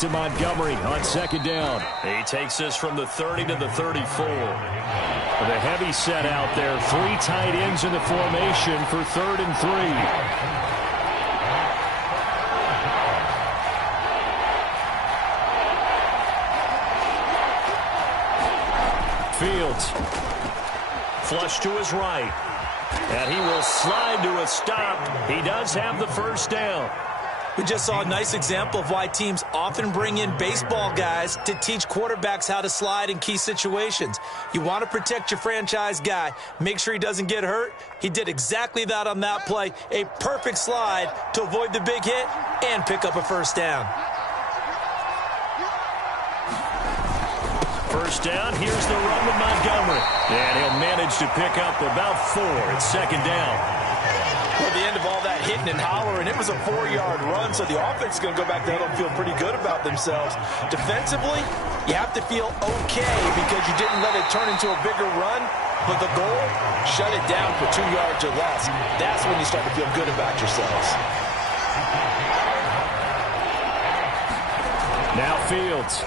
To Montgomery on 2nd down. He takes us from the 30 to the 34. With a heavy set out there. 3 tight ends in the formation for 3rd and 3. Fields. Flush to his right. And he will slide to a stop. He does have the 1st down. We just saw a nice example of why teams often bring in baseball guys to teach quarterbacks how to slide in key situations. You want to protect your franchise guy. Make sure he doesn't get hurt. He did exactly that on that play. A perfect slide to avoid the big hit and pick up a 1st down. 1st down. Here's the run with Montgomery. And he'll manage to pick up about 4. It's 2nd down. Well, the end of all that hitting and hollering, it was a 4-yard run, so the offense is going to go back there and feel pretty good about themselves. Defensively, you have to feel okay because you didn't let it turn into a bigger run, but the goal, shut it down for 2 yards or less. That's when you start to feel good about yourselves. Now Fields.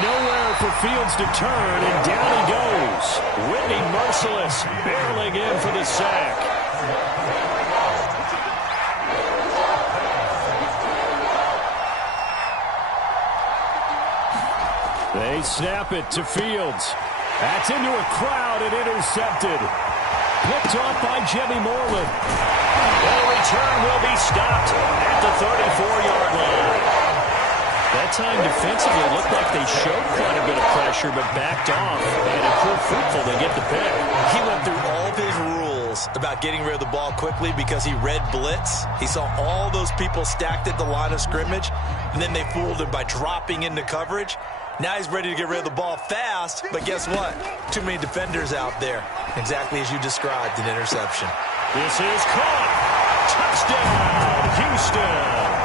Nowhere for Fields to turn, and down he goes. Whitney merciless, barreling in for the sack. They snap it to Fields. That's into a crowd and intercepted. Picked off by Jimmy Moreland. The return will be stopped at the 34-yard line. That time defensively looked like they showed quite a bit of pressure but backed off, and it proved fruitful to get the pick. He went through all of his rules about getting rid of the ball quickly because he read blitz. He saw all those people stacked at the line of scrimmage, and then they fooled him by dropping into coverage. Now he's ready to get rid of the ball fast, but guess what? Too many defenders out there. Exactly as you described, an interception. This is caught. Touchdown, Houston.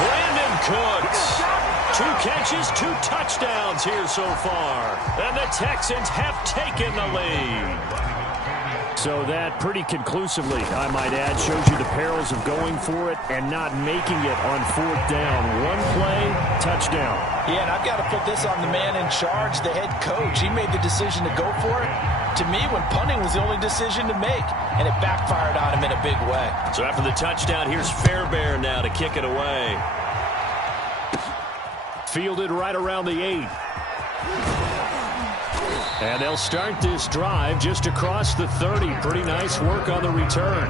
Brandon Cooks. 2 catches, 2 touchdowns here so far. And the Texans have taken the lead. So that pretty conclusively, I might add, shows you the perils of going for it and not making it on 4th down. 1 play, touchdown. Yeah, and I've got to put this on the man in charge, the head coach. He made the decision to go for it. To me, when punting was the only decision to make, and it backfired on him in a big way. So after the touchdown, here's Fairbairn now to kick it away. Fielded right around the 8. And they'll start this drive just across the 30. Pretty nice work on the return.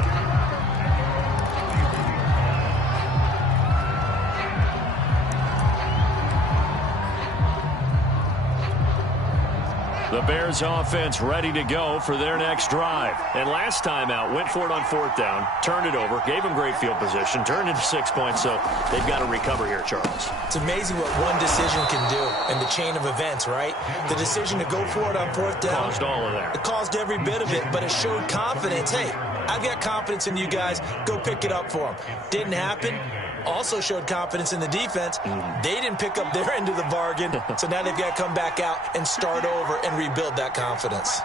The Bears offense ready to go for their next drive. And last time out, went for it on 4th down, turned it over, gave them great field position, turned into 6 points, so they've got to recover here, Charles. It's amazing what one decision can do in the chain of events, right? The decision to go for it on 4th down. Caused all of that. It caused every bit of it, but it showed confidence. Hey, I've got confidence in you guys. Go pick it up for them. Didn't happen. Also showed confidence in the defense. They didn't pick up their end of the bargain, so now they've got to come back out and start over and rebuild that confidence.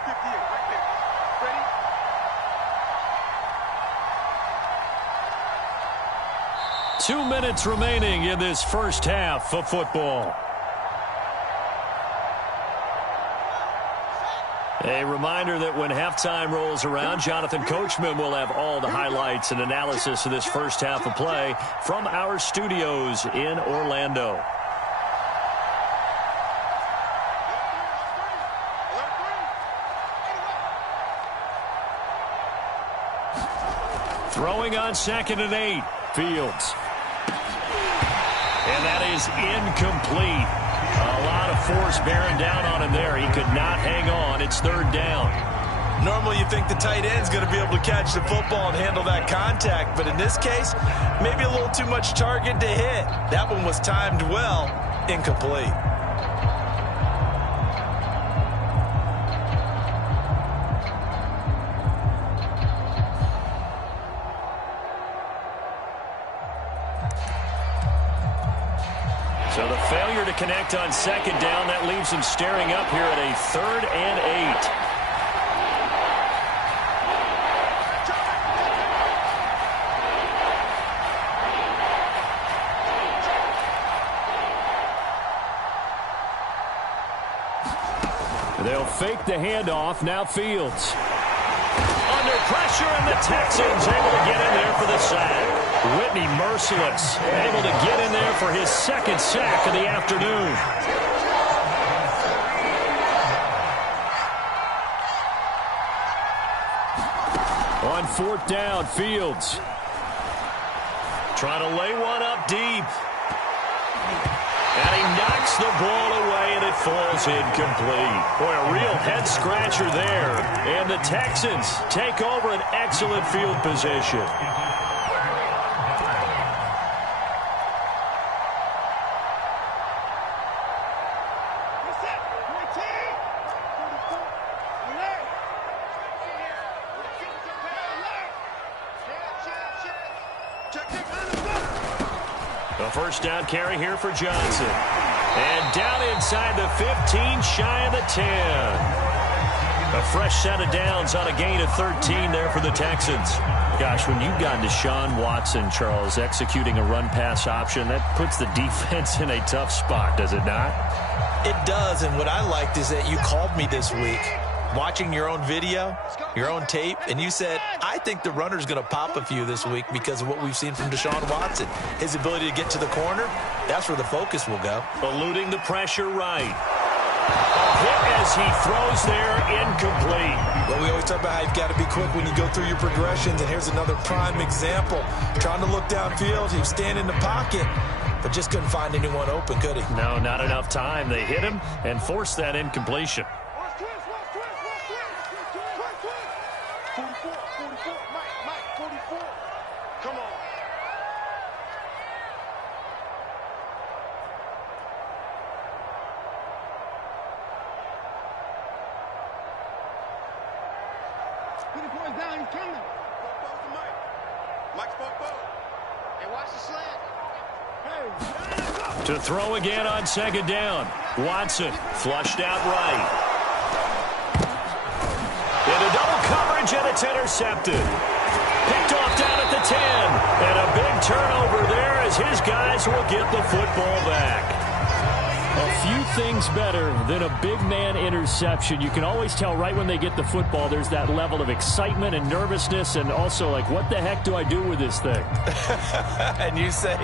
Two minutes remaining in this first half of football. A reminder that when halftime rolls around, Jonathan Coachman will have all the highlights and analysis of this first half of play from our studios in Orlando. Throwing on 2nd and 8, Fields. And that is incomplete. A lot of force bearing down on him there. He could not hang on. It's 3rd down. Normally you think the tight end's going to be able to catch the football and handle that contact, but in this case, maybe a little too much target to hit. That one was timed well, incomplete. So the failure to connect on 2nd down, that leaves him staring up here at a 3rd and 8. They'll fake the handoff. Now Fields. Under pressure, and the Texans able to get in there for the sack. Whitney merciless, able to get in there for his 2nd sack of the afternoon. On 4th down, Fields. Trying to lay one up deep. And he knocks the ball away, and it falls incomplete. Boy, a real head-scratcher there. And the Texans take over an excellent field position. A 1st down carry here for Johnson. And down inside the 15, shy of the 10. A fresh set of downs on a gain of 13 there for the Texans. Gosh, when you've got Deshaun Watson, Charles, executing a run-pass option, that puts the defense in a tough spot, does it not? It does, and what I liked is that you called me this week, watching your own video, your own tape, and you said, I think the runner's going to pop a few this week because of what we've seen from Deshaun Watson. His ability to get to the corner, that's where the focus will go. Eluding the pressure right. A hit as he throws there, incomplete. Well, we always talk about how you've got to be quick when you go through your progressions, and here's another prime example. Trying to look downfield, he was standing in the pocket, but just couldn't find anyone open, could he? No, not enough time. They hit him and forced that incompletion. 44. Come on. Put the boys down. He's coming. Mike's Hey, watch the slant. To throw again on 2nd down. Watson flushed out right. Into double coverage, and it's intercepted. Picked off down at the 10. And a big turnover there as his guys will get the football back. A few things better than a big man interception. You can always tell right when they get the football, there's that level of excitement and nervousness, and also like, what the heck do I do with this thing? And you say,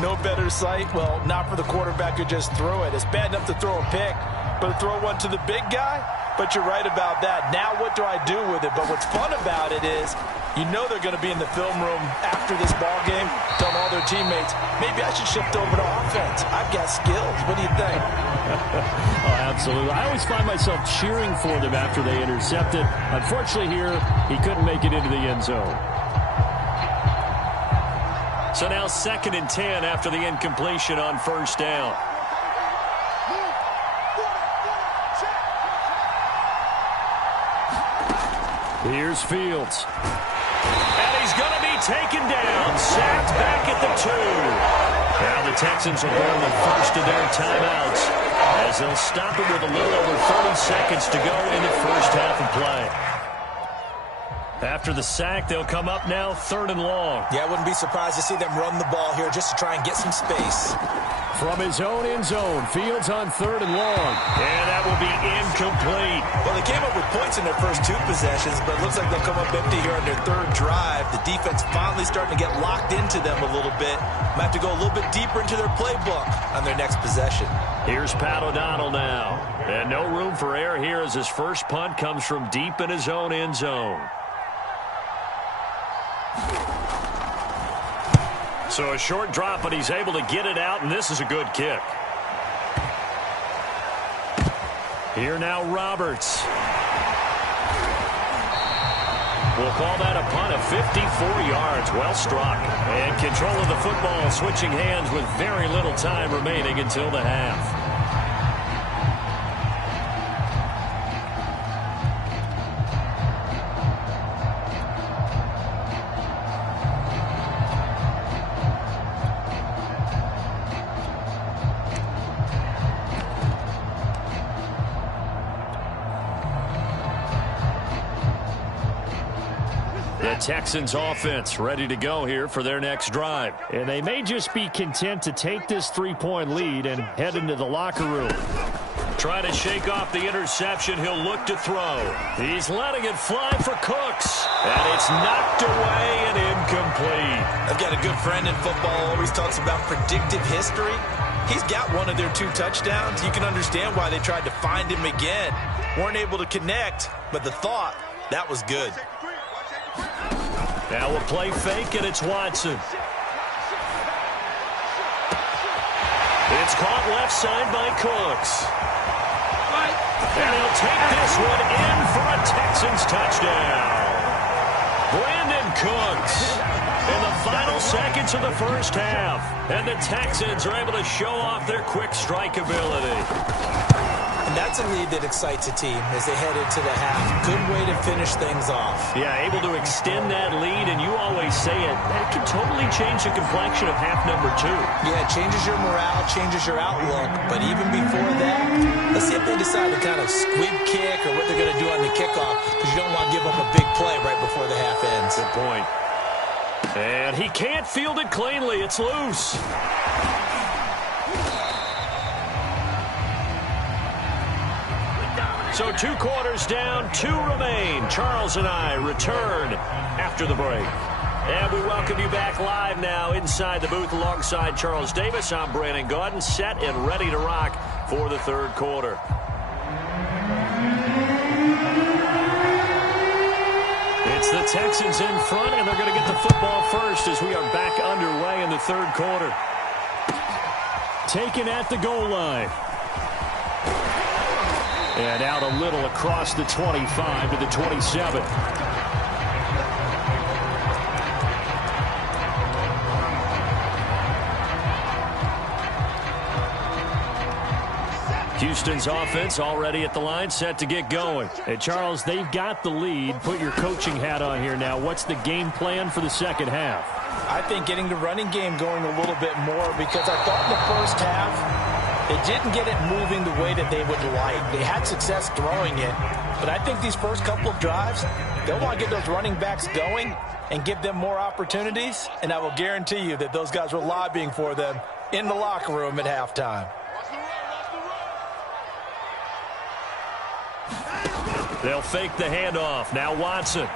no better sight? Well, not for the quarterback who just threw it. It's bad enough to throw a pick, but to throw one to the big guy? But you're right about that. Now what do I do with it? But what's fun about it is, you know they're going to be in the film room after this ball game, telling all their teammates, maybe I should shift over to offense. I've got skills. What do you think? Oh, absolutely. I always find myself cheering for them after they intercept it. Unfortunately here, he couldn't make it into the end zone. So now 2nd and 10 after the incompletion on 1st down. Here's Fields. And he's going to be taken down. Sacked back at the 2. Now the Texans will burn the first of their timeouts as they'll stop it with a little over 30 seconds to go in the first half of play. After the sack, they'll come up now 3rd and long. Yeah, I wouldn't be surprised to see them run the ball here just to try and get some space. From his own end zone, Fields on 3rd and long. And that will be incomplete. Well, they came up with points in their first 2 possessions, but it looks like they'll come up empty here on their 3rd drive. The defense finally starting to get locked into them a little bit. Might have to go a little bit deeper into their playbook on their next possession. Here's Pat O'Donnell now. And no room for error here as his first punt comes from deep in his own end zone. So a short drop, but he's able to get it out, and this is a good kick. Here now, Roberts. We'll call that a punt of 54 yards. Well struck. And control of the football, switching hands with very little time remaining until the half. The Texans offense ready to go here for their next drive. And they may just be content to take this 3-point lead and head into the locker room. Trying to shake off the interception. He'll look to throw. He's letting it fly for Cooks. And it's knocked away and incomplete. I've got a good friend in football, always talks about predictive history. He's got one of their 2 touchdowns. You can understand why they tried to find him again. Weren't able to connect, but the thought, that was good. Now we'll play fake, and it's Watson. It's caught left side by Cooks. And he'll take this one in for a Texans touchdown. Brandon Cooks in the final seconds of the first half. And the Texans are able to show off their quick strike ability. And that's a lead that excites a team as they head into the half. Good way to finish things off. Yeah, able to extend that lead, and you always say it can totally change the complexion of half number 2. Yeah, it changes your morale, changes your outlook. But even before that, let's see if they decide to kind of squib kick or what they're going to do on the kickoff, because you don't want to give up a big play right before the half ends. Good point. And he can't field it cleanly. It's loose. So 2 quarters down, 2 remain. Charles and I return after the break. And we welcome you back live now inside the booth alongside Charles Davis. I'm Brandon Gaudin, set and ready to rock for the 3rd quarter. It's the Texans in front, and they're going to get the football first as we are back underway in the 3rd quarter. Taken at the goal line. And out a little across the 25 to the 27. Houston's offense already at the line, set to get going. And Charles, they've got the lead. Put your coaching hat on here now. What's the game plan for the second half? I think getting the running game going a little bit more, because I thought in the first half they didn't get it moving the way that they would like. They had success throwing it, but I think these first couple of drives, they'll want to get those running backs going and give them more opportunities, and I will guarantee you that those guys were lobbying for them in the locker room at halftime. They'll fake the handoff. Now Watson.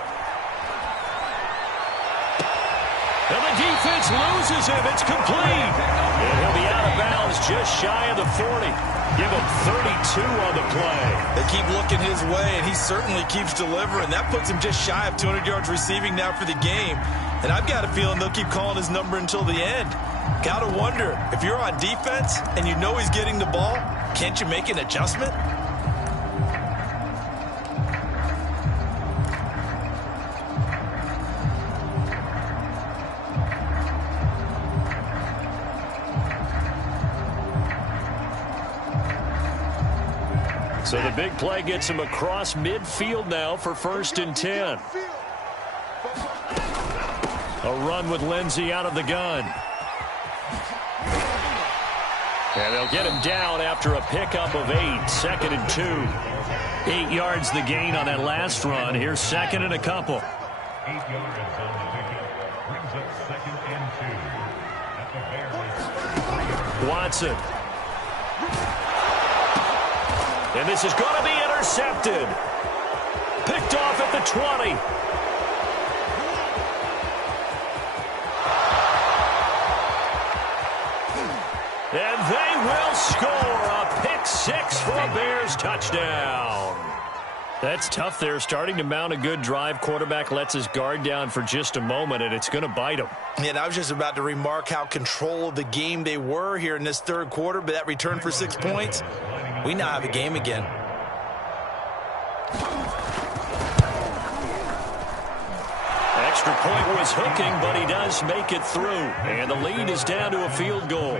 And the defense loses him. It's complete. And he'll be out of bounds just shy of the 40. Give him 32 on the play. They keep looking his way, and he certainly keeps delivering. That puts him just shy of 200 yards receiving now for the game. And I've got a feeling they'll keep calling his number until the end. Got to wonder, if you're on defense and you know he's getting the ball, can't you make an adjustment? So the big play gets him across midfield now for 1st and 10. A run with Lindsey out of the gun. And they'll get him down after a pickup of 8, 2nd and 2. 8 yards the gain on that last run. Here's 2nd and a couple. 8 yards on the pickup. Brings up 2nd and 2. At the Bears. Watson. And this is going to be intercepted. Picked off at the 20. And they will score a pick 6 for a Bears touchdown. That's tough there, starting to mount a good drive. Quarterback lets his guard down for just a moment, and it's going to bite him. And I was just about to remark how control of the game they were here in this third quarter, but that return for 6 points, we now have a game again. Extra point was hooking, but he does make it through. And the lead is down to a field goal.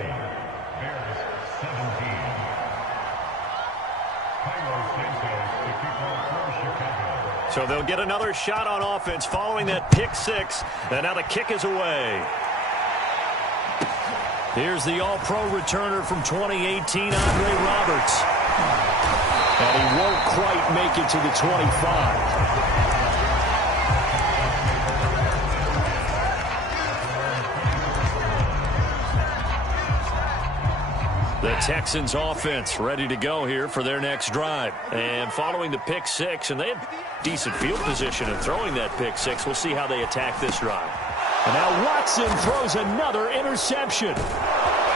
So they'll get another shot on offense following that pick 6. And now the kick is away. Here's the all-pro returner from 2018, Andre Roberts. And he won't quite make it to the 25. The Texans offense ready to go here for their next drive. And following the pick 6, and they had decent field position in throwing that pick 6. We'll see how they attack this drive. And now Watson throws another interception.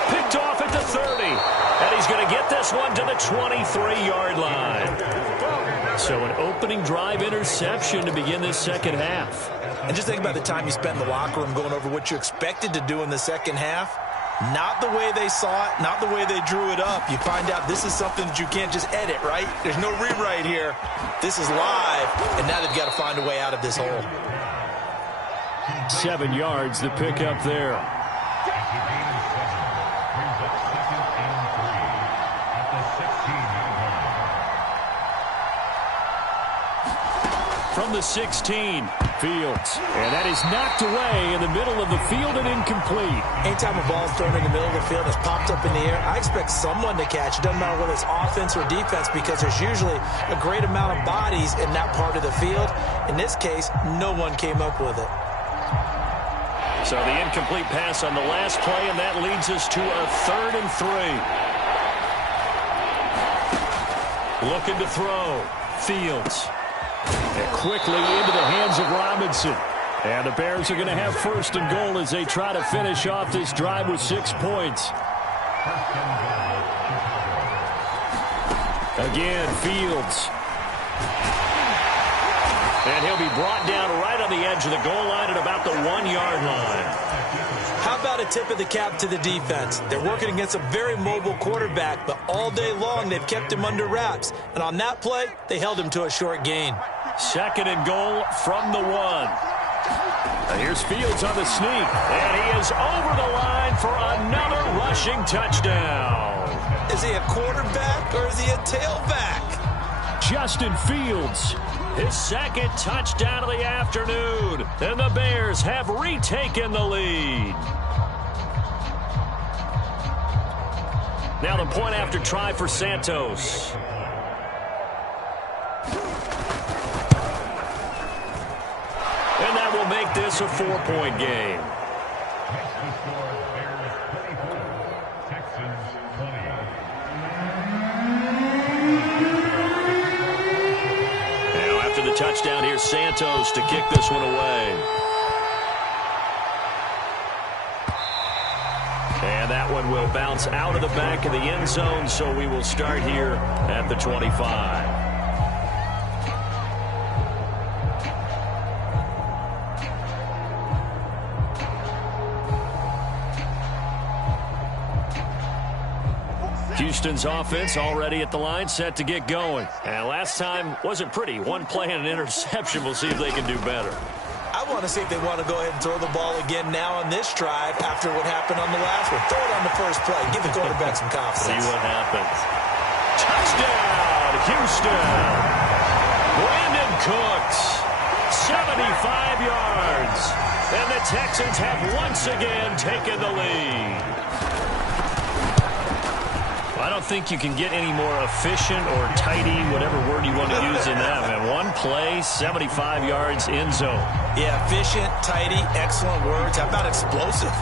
Picked off at the 30. And he's going to get this one to the 23-yard line. So an opening drive interception to begin this second half. And just think about the time you spent in the locker room going over what you expected to do in the second half. Not the way they saw it, not the way they drew it up. You find out this is something that you can't just edit, right? There's no rewrite here. This is live, and now they've got to find a way out of this hole. 7 yards, the pickup there. From the 16, Fields. And that is knocked away in the middle of the field and incomplete. Anytime a ball's thrown in the middle of the field and it's popped up in the air, I expect someone to catch. It doesn't matter whether it's offense or defense, because there's usually a great amount of bodies in that part of the field. In this case, no one came up with it. So the incomplete pass on the last play, and that leads us to a 3rd and 3. Looking to throw. Fields. And quickly into the hands of Robinson. And the Bears are going to have 1st and goal as they try to finish off this drive with 6 points. Again, Fields. And he'll be brought down right on the edge of the goal line at about the 1-yard line. How about a tip of the cap to the defense? They're working against a very mobile quarterback, but all day long they've kept him under wraps. And on that play, they held him to a short gain. 2nd and goal from the 1. Now here's Fields on the sneak. And he is over the line for another rushing touchdown. Is he a quarterback or is he a tailback? Justin Fields, his 2nd touchdown of the afternoon. And the Bears have retaken the lead. Now the point after try for Santos. And that will make this a 4-point game. Now after the touchdown, here's Santos to kick this one away. And that one will bounce out of the back of the end zone, so we will start here at the 25. Houston's offense already at the line, set to get going. And last time wasn't pretty. One play and an interception. We'll see if they can do better. I want to see if they want to go ahead and throw the ball again now on this drive after what happened on the last one. Throw it on the first play. Give the quarterback some confidence. See what happens. Touchdown, Houston. Brandon Cooks, 75 yards. And the Texans have once again taken the lead. I don't think you can get any more efficient or tidy, whatever word you want to use in that, man. One play, 75 yards in zone. Yeah, efficient, tidy, excellent words. How about explosive?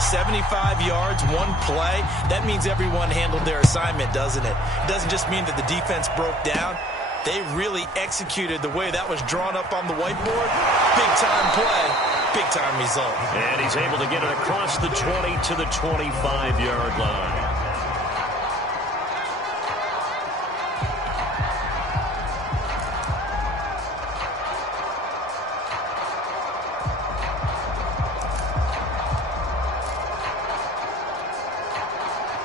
75 yards, one play. That means everyone handled their assignment, doesn't it? It doesn't just mean that the defense broke down. They really executed the way that was drawn up on the whiteboard. Big-time play, big-time result. And he's able to get it across the 20 to the 25-yard line.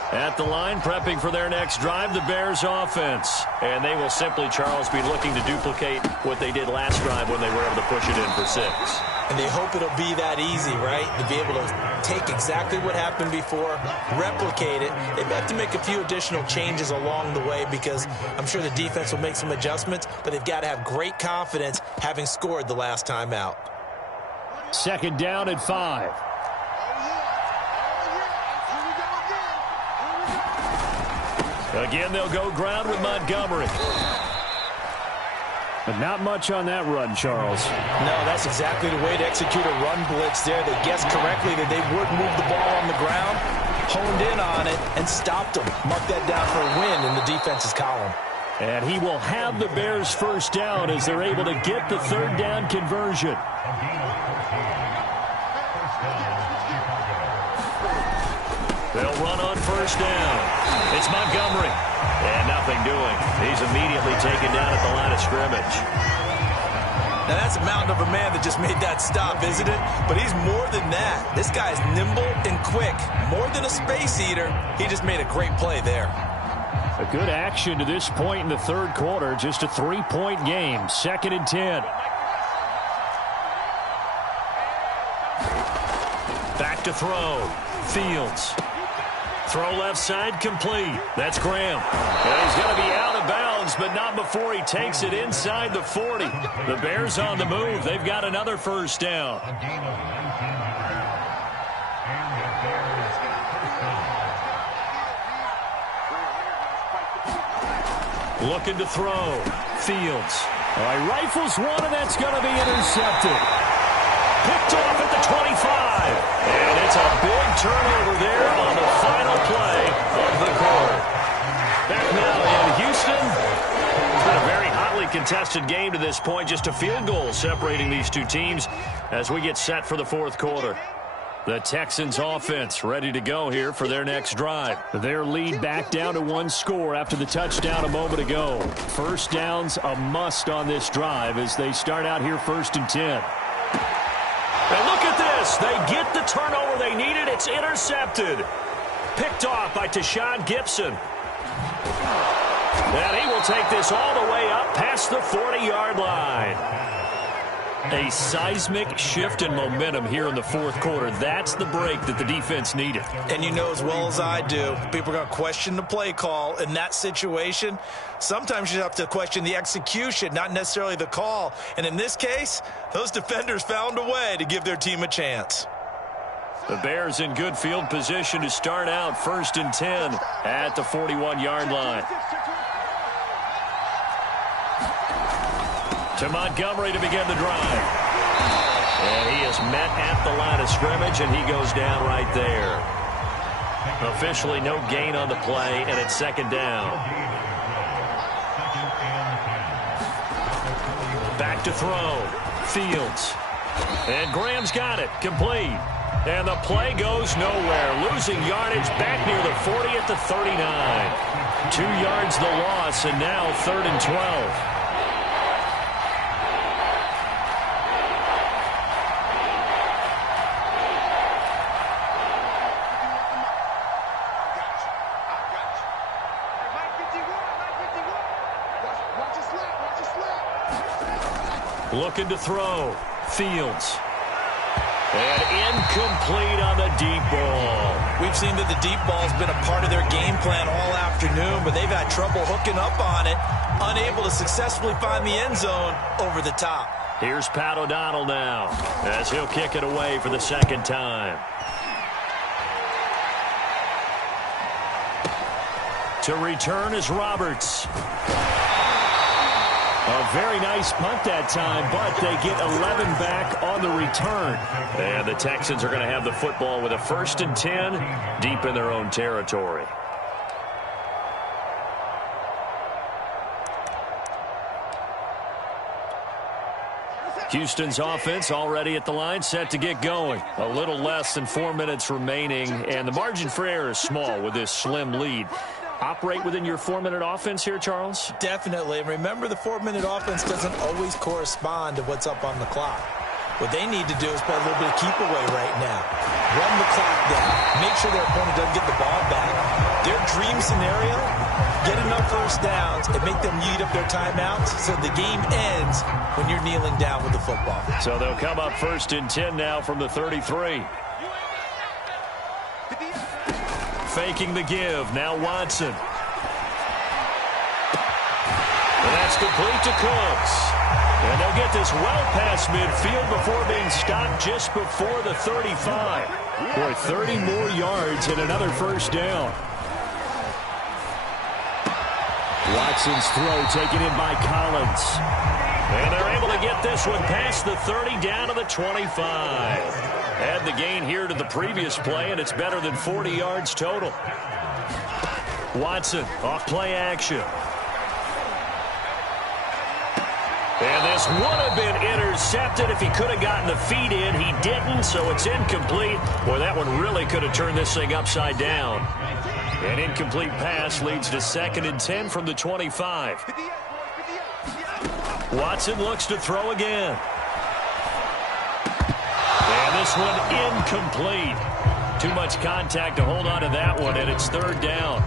At the line, prepping for their next drive, the Bears offense. And they will simply, Charles, be looking to duplicate what they did last drive when they were able to push it in for 6. And they hope it'll be that easy, right? To be able to take exactly what happened before, replicate it. They may have to make a few additional changes along the way because I'm sure the defense will make some adjustments, but they've got to have great confidence having scored the last time out. 2nd down and 5. Again, they'll go ground with Montgomery. But not much on that run, Charles. No, that's exactly the way to execute a run blitz there. They guessed correctly that they would move the ball on the ground, honed in on it, and stopped them. Mark that down for a win in the defense's column. And he will have the Bears' first down as they're able to get the 3rd down conversion. They'll run on 1st down. It's Montgomery. And nothing doing. He's immediately taken down at the line of scrimmage. Now, that's a mountain of a man that just made that stop, isn't it? But he's more than that. This guy's nimble and quick. More than a space eater. He just made a great play there. A good action to this point in the 3rd quarter. Just a 3-point game. 2nd and 10. Back to throw. Fields. Throw left side, complete. That's Graham. And he's going to be out of bounds, but not before he takes it inside the 40. The Bears on the move. They've got another 1st down. Looking to throw. Fields. All right, rifles one, and that's going to be intercepted. Picked off at the 25. And it's a big turnover there on the final play of the quarter. Back now in Houston. It's been a very hotly contested game to this point. Just a field goal separating these two teams as we get set for the 4th quarter. The Texans offense ready to go here for their next drive. Their lead back down to 1 score after the touchdown a moment ago. 1st downs a must on this drive as they start out here 1st and 10. And look at this. They get the turnover they needed. It's intercepted. Picked off by Tashawn Gibson. And he will take this all the way up past the 40-yard line. A seismic shift in momentum here in the 4th quarter. That's the break that the defense needed. And you know as well as I do, people are going to question the play call in that situation. Sometimes you have to question the execution, not necessarily the call. And in this case, those defenders found a way to give their team a chance. The Bears in good field position to start out 1st and 10 at the 41-yard line. To Montgomery to begin the drive. And he is met at the line of scrimmage, and he goes down right there. Officially no gain on the play, and it's 2nd down. Back to throw. Fields. And Graham's got it. Complete. And the play goes nowhere. Losing yardage back near the 40 at the 39. 2 yards the loss, and now 3rd and 12. Looking to throw. Fields. And incomplete on the deep ball. We've seen that the deep ball's been a part of their game plan all afternoon, but they've had trouble hooking up on it, unable to successfully find the end zone over the top. Here's Pat O'Donnell now as he'll kick it away for the 2nd time. To return is Roberts. A very nice punt that time, but they get 11 back on the return. And the Texans are going to have the football with a 1st and 10 deep in their own territory. Houston's offense already at the line, set to get going. A little less than 4 minutes remaining, and the margin for error is small with this slim lead. Operate within your 4-minute offense here, Charles? Definitely. And remember, the 4-minute offense doesn't always correspond to what's up on the clock. What they need to do is play a little bit of keep away right now. Run the clock down. Make sure their opponent doesn't get the ball back. Their dream scenario, get enough first downs and make them eat up their timeouts so the game ends when you're kneeling down with the football. So they'll come up 1st and 10 now from the 33. Faking the give. Now Watson. And that's complete to Cooks. And they'll get this well past midfield before being stopped just before the 35. Boy, 30 more yards and another first down. Watson's throw taken in by Collins. And they're able to get this one past the 30 down to the 25. Add the gain here to the previous play, and it's better than 40 yards total. Watson off play action. And this would have been intercepted if he could have gotten the feet in. He didn't, so it's incomplete. Boy, that one really could have turned this thing upside down. An incomplete pass leads to 2nd and 10 from the 25. Watson looks to throw again. And this one incomplete. Too much contact to hold on to that one, and it's 3rd down.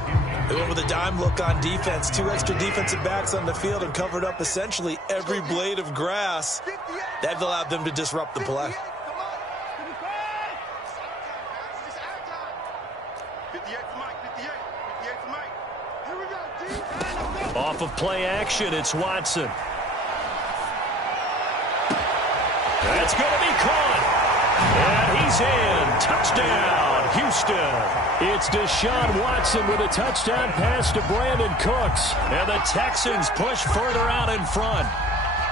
They went with a dime look on defense. 2 extra defensive backs on the field and covered up essentially every blade of grass. That allowed them to disrupt the play. Off of play action, it's Watson. That's going to be caught. And he's in. Touchdown, Houston. It's Deshaun Watson with a touchdown pass to Brandon Cooks. And the Texans push further out in front.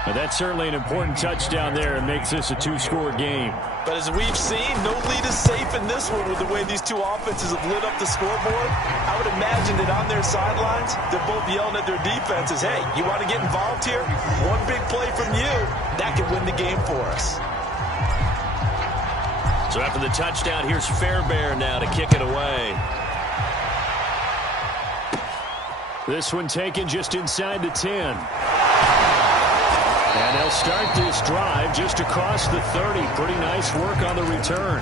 And that's certainly an important touchdown there and makes this a 2-score game. But as we've seen, no lead is safe in this one with the way these two offenses have lit up the scoreboard. I would imagine that on their sidelines, they're both yelling at their defenses, hey, you want to get involved here? One big play from you, that could win the game for us. So after the touchdown, here's Fairbairn now to kick it away. This one taken just inside the 10. And they'll start this drive just across the 30. Pretty nice work on the return.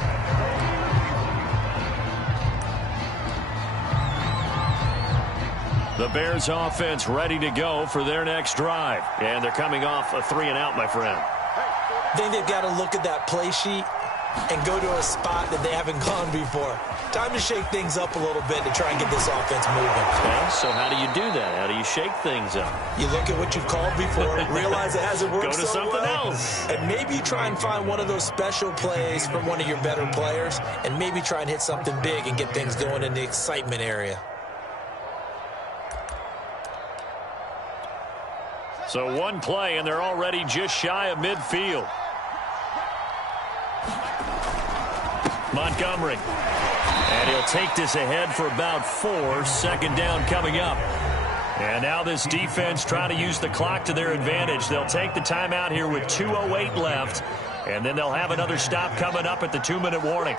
The Bears offense ready to go for their next drive. And they're coming off a 3-and-out, my friend. I think they've got to look at that play sheet and go to a spot that they haven't gone before. Time to shake things up a little bit to try and get this offense moving. Okay, so how do you do that? How do you shake things up? You look at what you've called before, realize it hasn't worked Go to so something well, else. and maybe try and find one of those special plays from one of your better players, and maybe try and hit something big and get things going in the excitement area. So one play, and they're already just shy of midfield. Montgomery. And he'll take this ahead for about 4. 2nd down coming up. And now this defense trying to use the clock to their advantage. They'll take the timeout here with 2:08 left. And then they'll have another stop coming up at the 2-minute warning.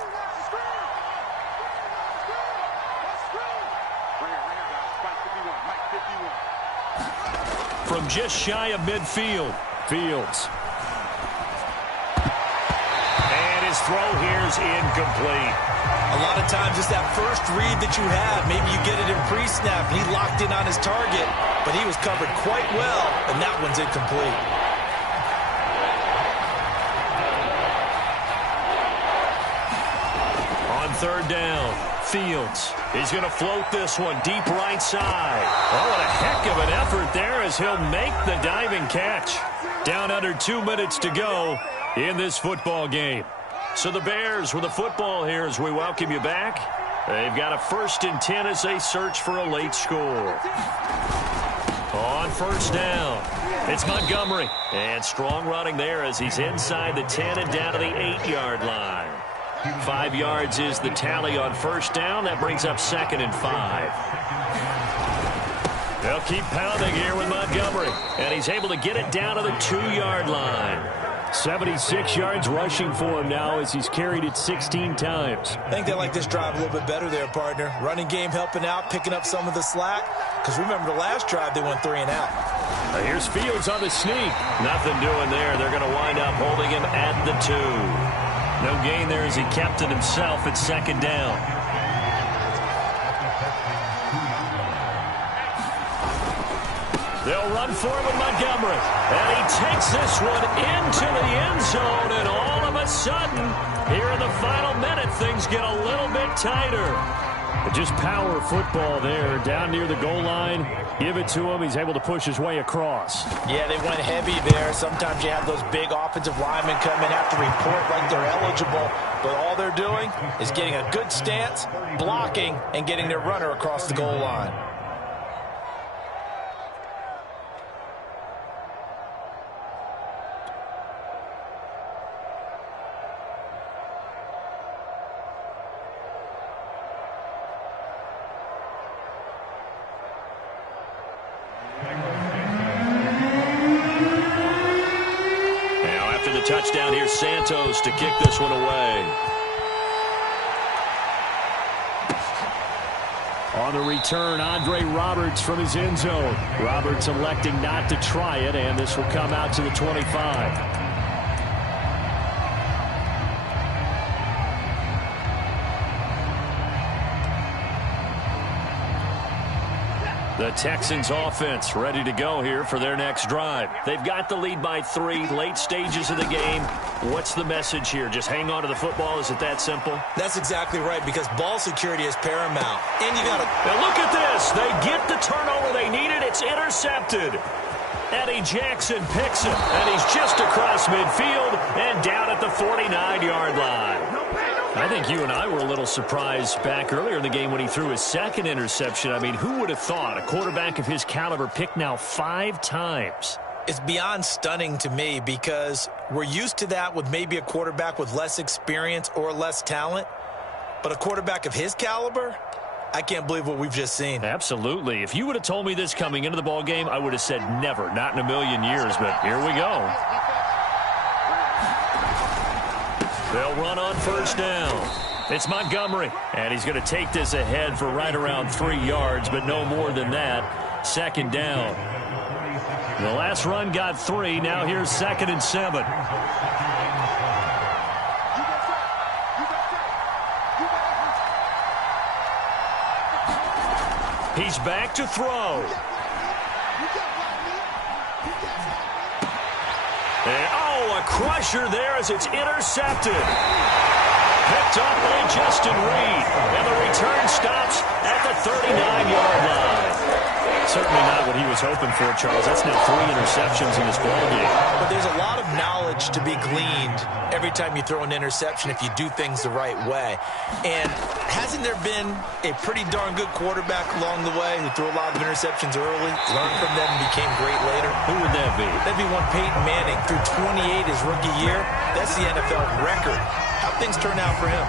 From just shy of midfield, Fields. His throw here is incomplete. A lot of times it's that first read that you have. Maybe you get it in pre-snap. He locked in on his target, but he was covered quite well, and that one's incomplete. On 3rd down, Fields. He's going to float this one deep right side. Oh, what a heck of an effort there as he'll make the diving catch. Down under 2 minutes to go in this football game. So the Bears with the football here as we welcome you back. They've got a 1st and 10 as they search for a late score. On 1st down, it's Montgomery. And strong running there as he's inside the 10 and down to the 8-yard line. 5 yards is the tally on 1st down. That brings up 2nd and 5. They'll keep pounding here with Montgomery. And he's able to get it down to the 2-yard line. 76 yards rushing for him now as he's carried it 16 times. I think they like this drive a little bit better there, partner. Running game helping out, picking up some of the slack. Because remember, the last drive they went 3 and out. Now here's Fields on the sneak. Nothing doing there. They're going to wind up holding him at the 2. No gain there as he kept it himself at 2nd down. They'll run for him with Montgomery. And he takes this one into the end zone. And all of a sudden, here in the final minute, things get a little bit tighter. But just power football there down near the goal line. Give it to him. He's able to push his way across. Yeah, they went heavy there. Sometimes you have those big offensive linemen come in, have to report like they're eligible. But all they're doing is getting a good stance, blocking, and getting their runner across the goal line. Touchdown here, Santos to kick this one away. On the return, Andre Roberts from his end zone. Roberts electing not to try it, and this will come out to the 25. The Texans offense ready to go here for their next drive. They've got the lead by 3, late stages of the game. What's the message here? Just hang on to the football? Is it that simple? That's exactly right, because ball security is paramount. And you got to... Now look at this. They get the turnover they needed. It's intercepted. Eddie Jackson picks it, and he's just across midfield and down at the 49-yard line. I think you and I were a little surprised back earlier in the game when he threw his 2nd interception. I mean, who would have thought a quarterback of his caliber picked now 5 times? It's beyond stunning to me because we're used to that with maybe a quarterback with less experience or less talent. But a quarterback of his caliber, I can't believe what we've just seen. Absolutely. If you would have told me this coming into the ball game, I would have said never, not in a million years. But here we go. They'll run on 1st down. It's Montgomery, and he's going to take this ahead for right around 3 yards, but no more than that. 2nd down. The last run got 3. Now here's 2nd and 7. He's back to throw. And, a crusher there as it's intercepted. Picked up by Justin Reed. And the return stops at the 39-yard line. Certainly not what he was hoping for, Charles. That's now 3 interceptions in this ballgame. But there's a lot of knowledge to be gleaned every time you throw an interception if you do things the right way. And hasn't there been a pretty darn good quarterback along the way who threw a lot of interceptions early, learned from them, and became great later? Who would that be? That'd be one Peyton Manning. Threw 28 his rookie year. That's the NFL record. How'd things turn out for him?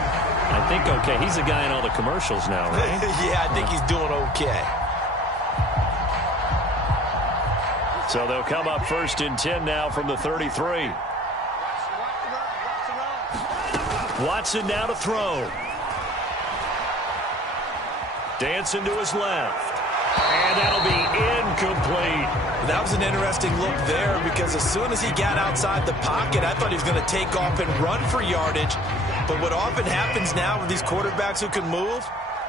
I think okay. He's the guy in all the commercials now, right? Yeah, I think he's doing okay. So they'll come up 1st and 10 now from the 33. Watson now to throw. Dancing to his left. And that'll be incomplete. That was an interesting look there because as soon as he got outside the pocket, I thought he was going to take off and run for yardage. But what often happens now with these quarterbacks who can move,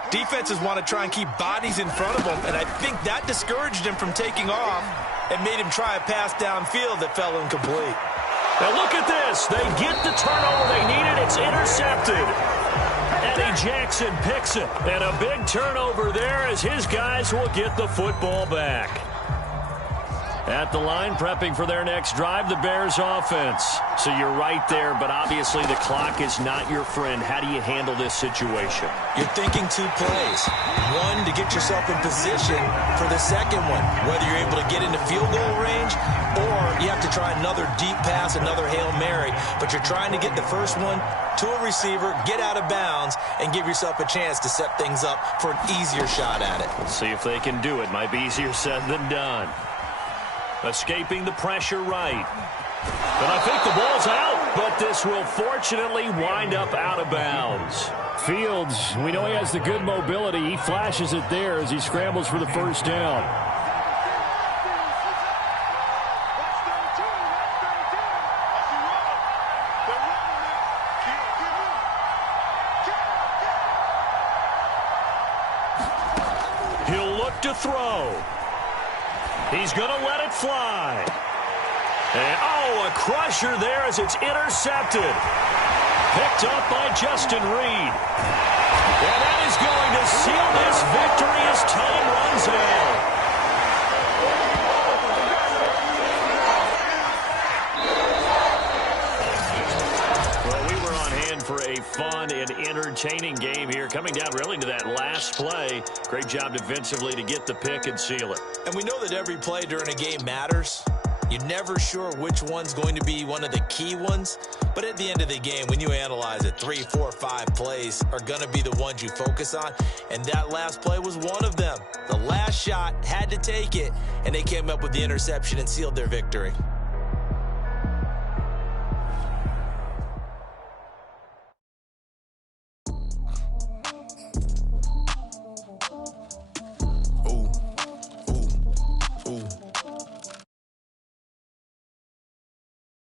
defenses want to try and keep bodies in front of them, and I think that discouraged him from taking off and made him try a pass downfield that fell incomplete. Now look at this. They get the turnover they needed. It's intercepted. Eddie Jackson picks it. And a big turnover there as his guys will get the football back. At the line, prepping for their next drive, the Bears offense. So you're right there, but obviously the clock is not your friend. How do you handle this situation? You're thinking 2 plays. One, to get yourself in position for the second one, whether you're able to get into field goal range or you have to try another deep pass, another Hail Mary, but you're trying to get the first one to a receiver, get out of bounds, and give yourself a chance to set things up for an easier shot at it. Let's see if they can do it. Might be easier said than done. Escaping the pressure right. But I think the ball's out, but this will fortunately wind up out of bounds. Fields, we know he has the good mobility. He flashes it there as he scrambles for the first down. He'll look to throw. He's going to let it fly. And, oh, a crusher there as it's intercepted. Picked up by Justin Reed. And that is going to seal this victory as time runs out. Well, we were on hand for a fun and entertaining game here, coming down really to that last play. Great job defensively to get the pick and seal it. And we know that every play during a game matters. You're never sure which one's going to be one of the key ones. But at the end of the game, when you analyze it, 3, 4, 5 plays are going to be the ones you focus on. And that last play was one of them. The last shot had to take it, and they came up with the interception and sealed their victory.